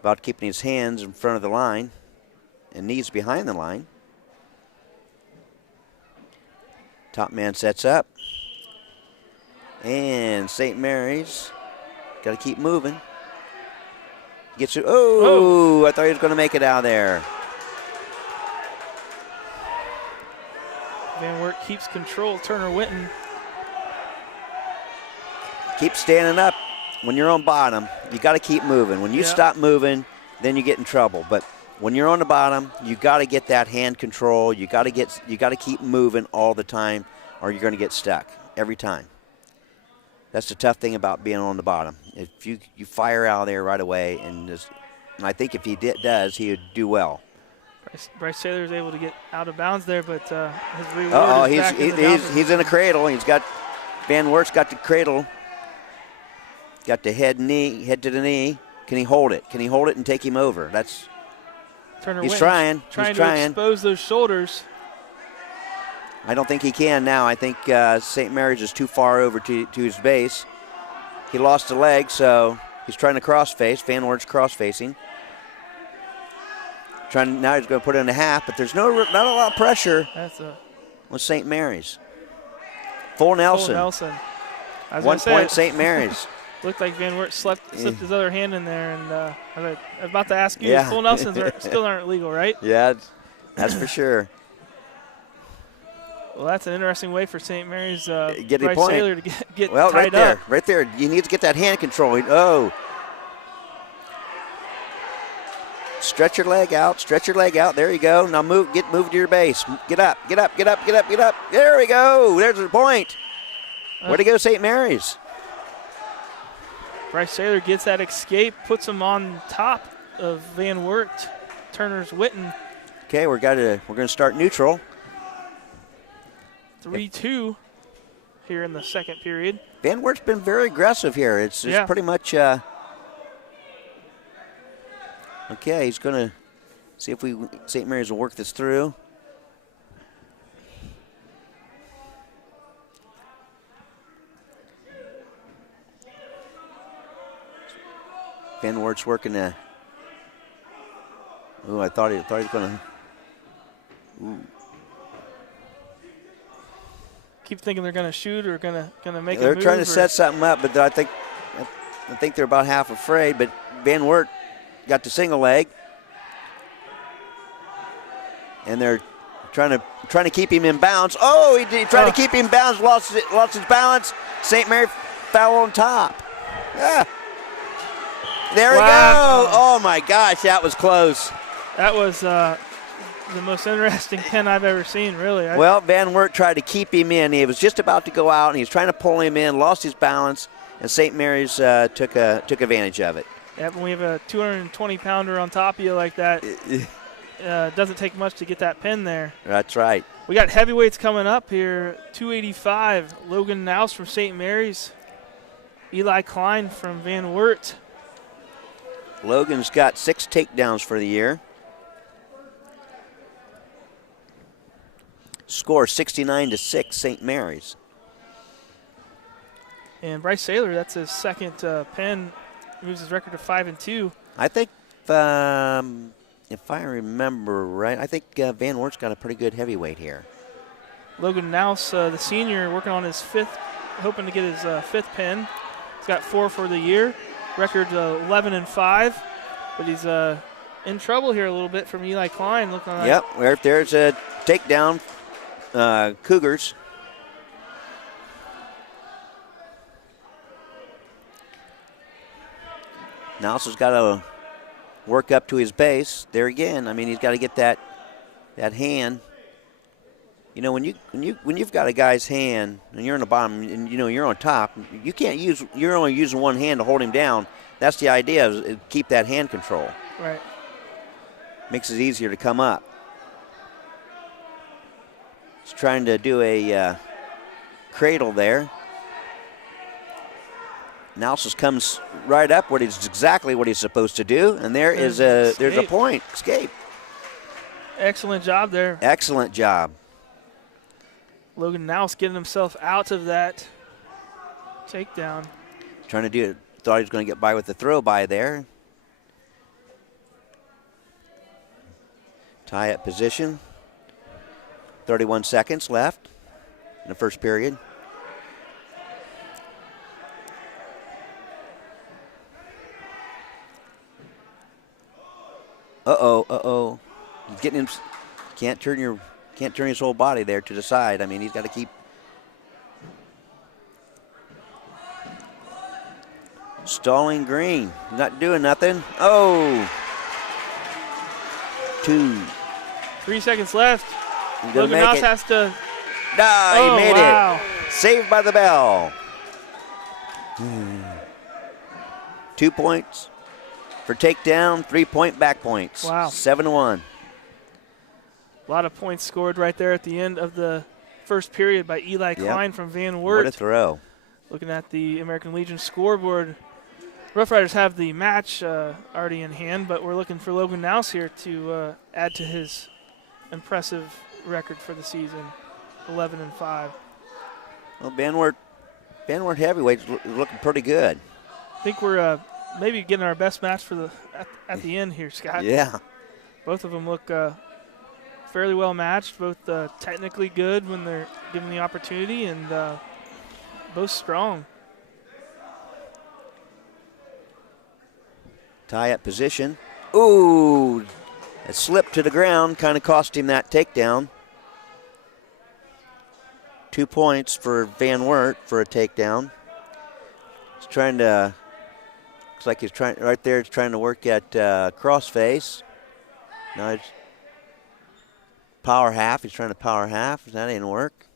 about keeping his hands in front of the line and knees behind the line. Top man sets up, and St. Mary's got to keep moving. Gets it. Oh! I thought he was going to make it out of there. Van Wert keeps control. Turner Witten. Keep standing up. When you're on bottom, you got to keep moving. When you stop moving, then you get in trouble. But when you're on the bottom, you got to get that hand control. You got to keep moving all the time, or you're going to get stuck every time. That's the tough thing about being on the bottom. If you fire out of there right away, and I think if he does, he would do well. Bryce Saylor is able to get out of bounds there, but his reward is back in the he's in a cradle. Van Wert's got the cradle. Got the head to the knee. Can he hold it? Can he hold it and take him over? He's trying. Trying to expose those shoulders. I don't think he can now. I think St. Mary's is too far over to his base. He lost a leg, so he's trying to cross-face. Van Wert's cross-facing. Now he's going to put it in a half, but there's not a lot of pressure with St. Mary's. Full Nelson. 1 point St. Mary's. Looked like Van Wert slipped his other hand in there, and I was about to ask you, full Nelsons still aren't legal, right? Yeah, that's for sure. Well, that's an interesting way for St. Mary's get Bryce point. Saylor to get tied up. Right there. You need to get that hand control. Oh. Stretch your leg out. There you go. Now move to your base. Get up. There we go. There's the point. Way to go, St. Mary's. Bryce Saylor gets that escape, puts him on top of Van Wert. Turner's Witten. Okay, we're going to start neutral. 3-2 here in the second period. Van Wert's been very aggressive here. It's pretty much. Okay, he's going to see if St. Mary's will work this through. Van Wert's working the. Oh, I thought he was going to. Keep thinking they're going to shoot or going to make a move. They're trying to set something up, but I think they're about half afraid. But Van Wert got the single leg, and they're trying to keep him in bounds. Oh, he tried to keep him in bounds, lost his balance. St. Mary fell on top. Yeah. There we go. Oh my gosh, that was close. That was the most interesting pin I've ever seen, really. Well, Van Wert tried to keep him in. He was just about to go out, and he was trying to pull him in, lost his balance, and St. Mary's took advantage of it. Yeah, when we have a 220-pounder on top of you like that, doesn't take much to get that pin there. That's right. We got heavyweights coming up here. 285, Logan Naus from St. Mary's. Eli Klein from Van Wert. Logan's got 6 takedowns for the year. Score 69-6, St. Mary's. And Bryce Saylor, that's his second pin. Moves his record to 5-2. I think, if I remember right, I think Van Wert's got a pretty good heavyweight here. Logan Naus, the senior, working on his fifth, hoping to get his fifth pin. He's got 4 for the year. Record 11-5, but he's in trouble here a little bit from Eli Klein. Looking like. Yep, right there's a takedown, Cougars. Nelson's got to work up to his base. There again, I mean, he's got to get that hand. You know, when you've got a guy's hand and you're in the bottom and you know you're on top, you can't use. You're only using one hand to hold him down. That's the idea, is keep that hand control. Right. Makes it easier to come up. He's trying to do a cradle there. Nelson comes right up exactly what he's supposed to do, and there's a point. Escape. Excellent job there. Excellent job. Logan Naus getting himself out of that takedown. Trying to do it. Thought he was going to get by with the throw by there. Tie up position. 31 seconds left in the first period. Uh-oh. He's getting him. Can't turn his whole body there to the side. I mean, he's got to keep. Stalling Green. Not doing nothing. Oh. 2. 3 seconds left. Logan Naus has to. He made wow. it. Saved by the bell. 2 points for takedown, 3-point back points. Wow. 7-1. A lot of points scored right there at the end of the first period by Eli Klein from Van Wert. What a throw. Looking at the American Legion scoreboard, Rough Riders have the match already in hand, but we're looking for Logan Naus here to add to his impressive record for the season, 11-5. Well, Van Wert heavyweights looking pretty good. I think we're maybe getting our best match for at the end here, Scott. Yeah. Both of them look fairly well matched, both technically good when they're given the opportunity, and both strong. Tie-up position. Ooh, it slipped to the ground, kind of cost him that takedown. 2 points for Van Wert for a takedown. He's trying to, looks like he's trying, right there, he's trying to work at crossface. Now it's power half. He's trying to power half. That didn't work.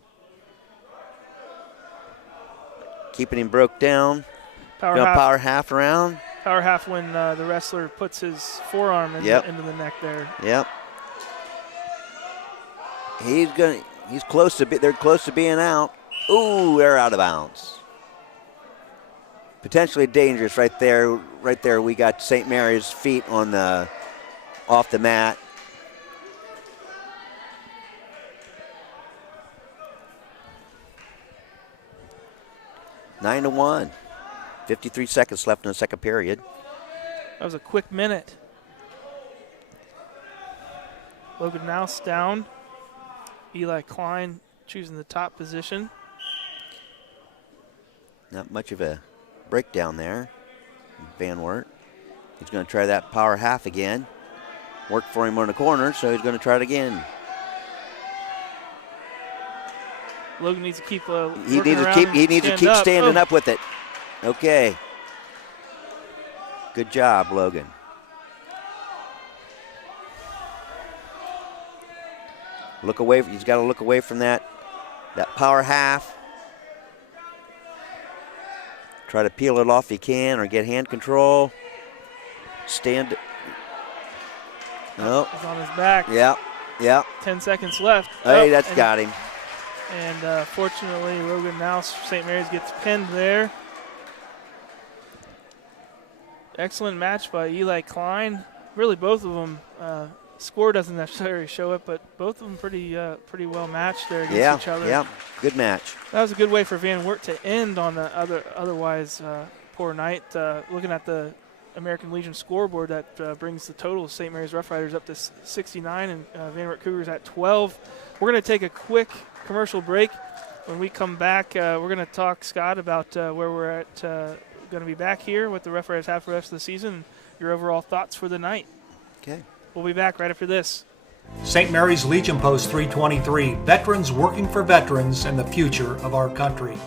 Keeping him broke down. Power half around. Power half when the wrestler puts his forearm into the neck there. Yep. He's close to they're close to being out. Ooh, they're out of bounds. Potentially dangerous right there. Right there, we got St. Mary's feet on the off the mat. Nine to 1. 53 seconds left in the second period. That was a quick minute. Logan Naus down. Eli Klein choosing the top position. Not much of a breakdown there. Van Wert. He's going to try that power half again. Worked for him on the corner, so he's going to try it again. Logan needs to keep he needs to keep standing up with it. Okay. Good job, Logan. Look away. He's got to look away from that power half. Try to peel it off if he can, or get hand control. Stand. No. He's on his back. Yeah. 10 seconds left. Hey, that's got him. And fortunately, Logan Naus, St. Mary's, gets pinned there. Excellent match by Eli Klein. Really, both of them. Score doesn't necessarily show it, but both of them pretty well matched there against each other. Yeah, good match. That was a good way for Van Wert to end on the otherwise poor night. Looking at the American Legion scoreboard, that brings the total of St. Mary's Rough Riders up to 69 and Van Wert Cougars at 12. We're going to take a quick commercial break. When we come back, we're going to talk, Scott, about where we're at. Going to be back here, what the Rough Riders have for the rest of the season, your overall thoughts for the night. Okay. We'll be back right after this. St. Mary's Legion Post 323, veterans working for veterans and the future of our country.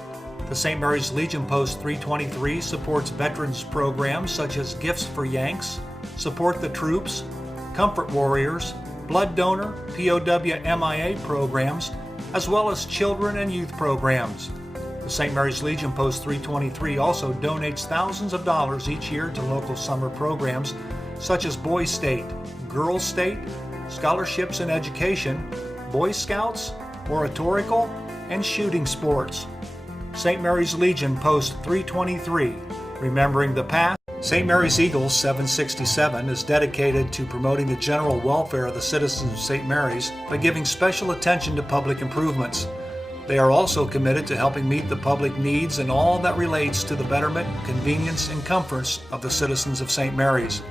The St. Mary's Legion Post 323 supports veterans programs such as Gifts for Yanks, Support the Troops, Comfort Warriors, Blood Donor, POW MIA programs, as well as children and youth programs. The St. Mary's Legion Post 323 also donates thousands of dollars each year to local summer programs such as Boys State, Girls State, Scholarships in Education, Boy Scouts, Oratorical, and Shooting Sports. St. Mary's Legion Post 323, remembering the past. St. Mary's Eagles 767 is dedicated to promoting the general welfare of the citizens of St. Mary's by giving special attention to public improvements. They are also committed to helping meet the public needs and all that relates to the betterment, convenience, and comforts of the citizens of St. Mary's.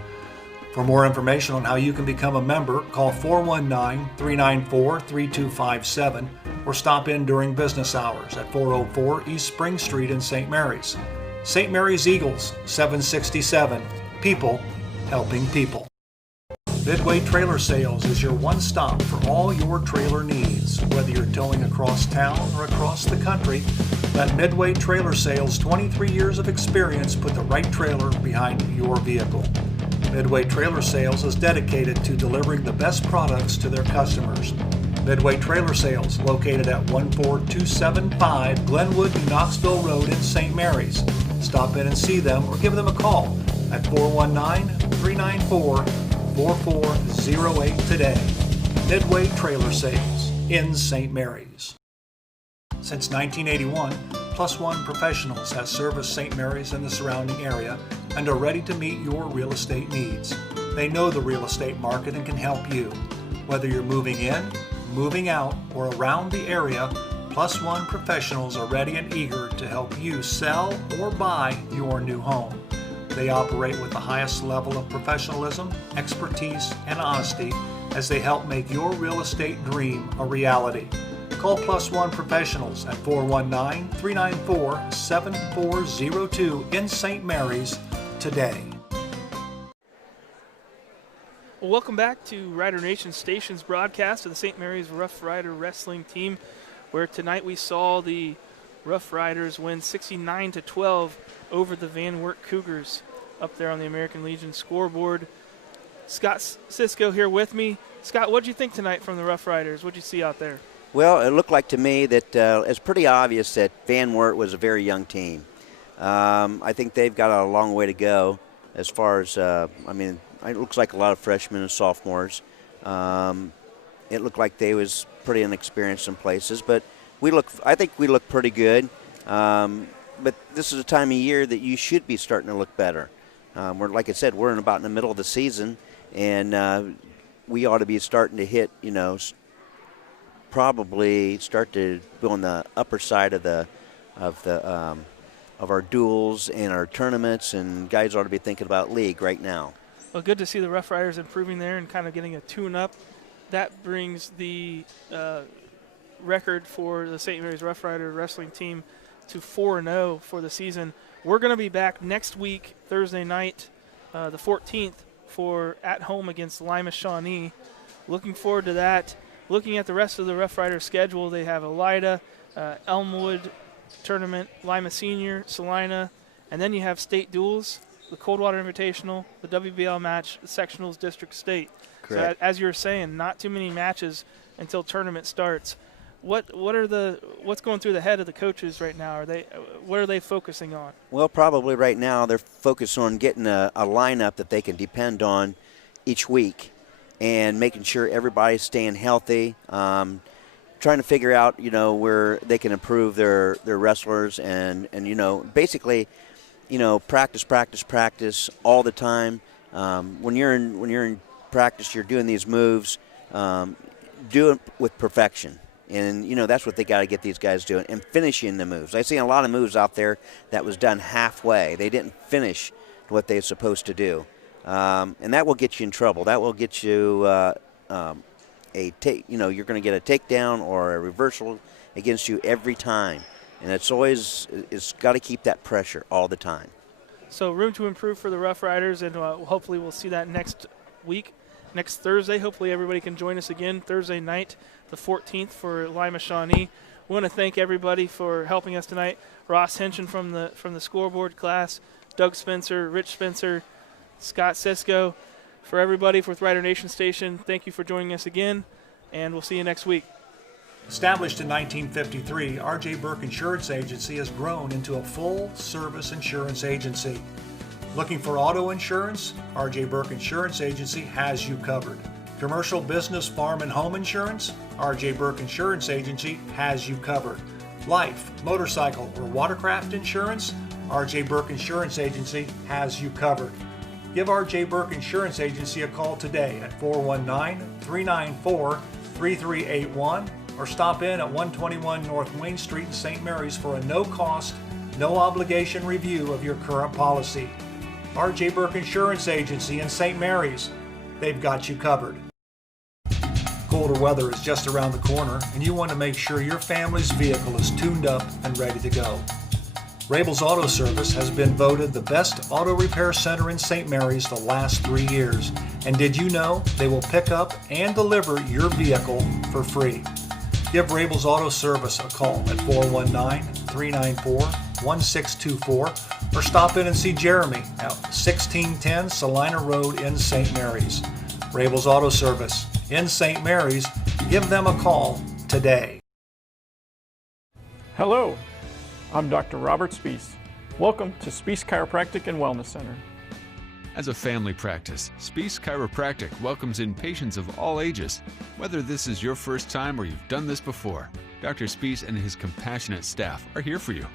For more information on how you can become a member, call 419-394-3257 or stop in during business hours at 404 East Spring Street in St. Mary's. St. Mary's Eagles, 767. People helping people. Midway Trailer Sales is your one stop for all your trailer needs. Whether you're towing across town or across the country, let Midway Trailer Sales' 23 years of experience put the right trailer behind your vehicle. Midway Trailer Sales is dedicated to delivering the best products to their customers. Midway Trailer Sales, located at 14275 Glenwood, New Knoxville Road in St. Mary's. Stop in and see them or give them a call at 419-394-4408 today. Midway Trailer Sales in St. Mary's. Since 1981, Plus One Professionals has serviced St. Mary's and the surrounding area and are ready to meet your real estate needs. They know the real estate market and can help you. Whether you're moving in, moving out, or around the area, Plus One Professionals are ready and eager to help you sell or buy your new home. They operate with the highest level of professionalism, expertise, and honesty as they help make your real estate dream a reality. Call Plus One Professionals at 419-394-7402 in St. Mary's today. Well, welcome back to Rider Nation Station's broadcast of the St. Mary's Rough Rider Wrestling Team, where tonight we saw the Rough Riders win 69-12 over the Van Wert Cougars up there on the American Legion scoreboard. Scott Cisco here with me. Scott, what did you think tonight from the Rough Riders? What did you see out there? Well, it looked like to me that it's pretty obvious that Van Wert was a very young team. I think they've got a long way to go as far as, it looks like a lot of freshmen and sophomores. It looked like they was pretty inexperienced in places, but I think we look pretty good. But this is a time of year that you should be starting to look better. Like I said, we're about in the middle of the season, and we ought to be starting to hit, probably start to go on the upper side of our duels and our tournaments, and guys ought to be thinking about league right now. Well, good to see the Rough Riders improving there and kind of getting a tune-up. That brings the record for the St. Mary's Rough Rider wrestling team to 4-0 for the season. We're going to be back next week, Thursday night, the 14th, for at home against Lima Shawnee. Looking forward to that. Looking at the rest of the Rough Rider schedule, they have Elida, Elmwood tournament, Lima Senior, Salina, and then you have state duels, the Coldwater Invitational, the WBL match, the sectionals, district, state. Correct. So as you were saying, not too many matches until tournament starts. What's going through the head of the coaches right now? What are they focusing on? Well, probably right now they're focused on getting a lineup that they can depend on each week and making sure everybody's staying healthy, trying to figure out, where they can improve their wrestlers and basically, practice all the time. When you're in practice, you're doing these moves, do it with perfection. And, that's what they got to get these guys doing, and finishing the moves. I've seen a lot of moves out there that was done halfway. They didn't finish what they're supposed to do. And that will get you in trouble. That will get you you're going to get a takedown or a reversal against you every time. And it's got to keep that pressure all the time. So room to improve for the Rough Riders, and hopefully we'll see that next week next Thursday. Hopefully everybody can join us again Thursday night, the 14th, for Lima Shawnee. We want to thank everybody for helping us tonight. Ross Henshin from the scoreboard class, Doug Spencer, Rich Spencer, Scott Sisko. For everybody with Rider Nation Station, thank you for joining us again, and we'll see you next week. Established in 1953, R.J. Burke Insurance Agency has grown into a full-service insurance agency. Looking for auto insurance? R.J. Burke Insurance Agency has you covered. Commercial, business, farm, and home insurance? R.J. Burke Insurance Agency has you covered. Life, motorcycle, or watercraft insurance? R.J. Burke Insurance Agency has you covered. Give R.J. Burke Insurance Agency a call today at 419-394-3381 or stop in at 121 North Wayne Street in St. Mary's for a no-cost, no-obligation review of your current policy. R.J. Burke Insurance Agency in St. Mary's. They've got you covered. Colder weather is just around the corner, and you want to make sure your family's vehicle is tuned up and ready to go. Rabel's Auto Service has been voted the best auto repair center in St. Mary's the last 3 years. And did you know they will pick up and deliver your vehicle for free? Give Rabel's Auto Service a call at 419-394-1624 or stop in and see Jeremy at 1610 Salina Road in St. Mary's. Rabel's Auto Service in St. Mary's. Give them a call today. Hello, I'm Dr. Robert Spees. Welcome to Spees Chiropractic and Wellness Center. As a family practice, Spees Chiropractic welcomes in patients of all ages. Whether this is your first time or you've done this before, Dr. Spees and his compassionate staff are here for you.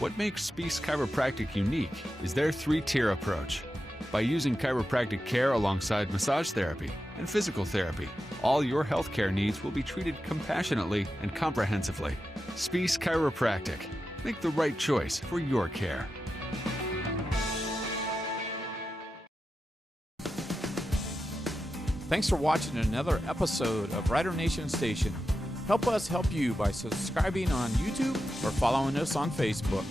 What makes Spees Chiropractic unique is their 3-tier approach. By using chiropractic care alongside massage therapy and physical therapy, all your healthcare needs will be treated compassionately and comprehensively. Spees Chiropractic. Make the right choice for your care. Thanks for watching another episode of Rider Nation Station. Help us help you by subscribing on YouTube or following us on Facebook.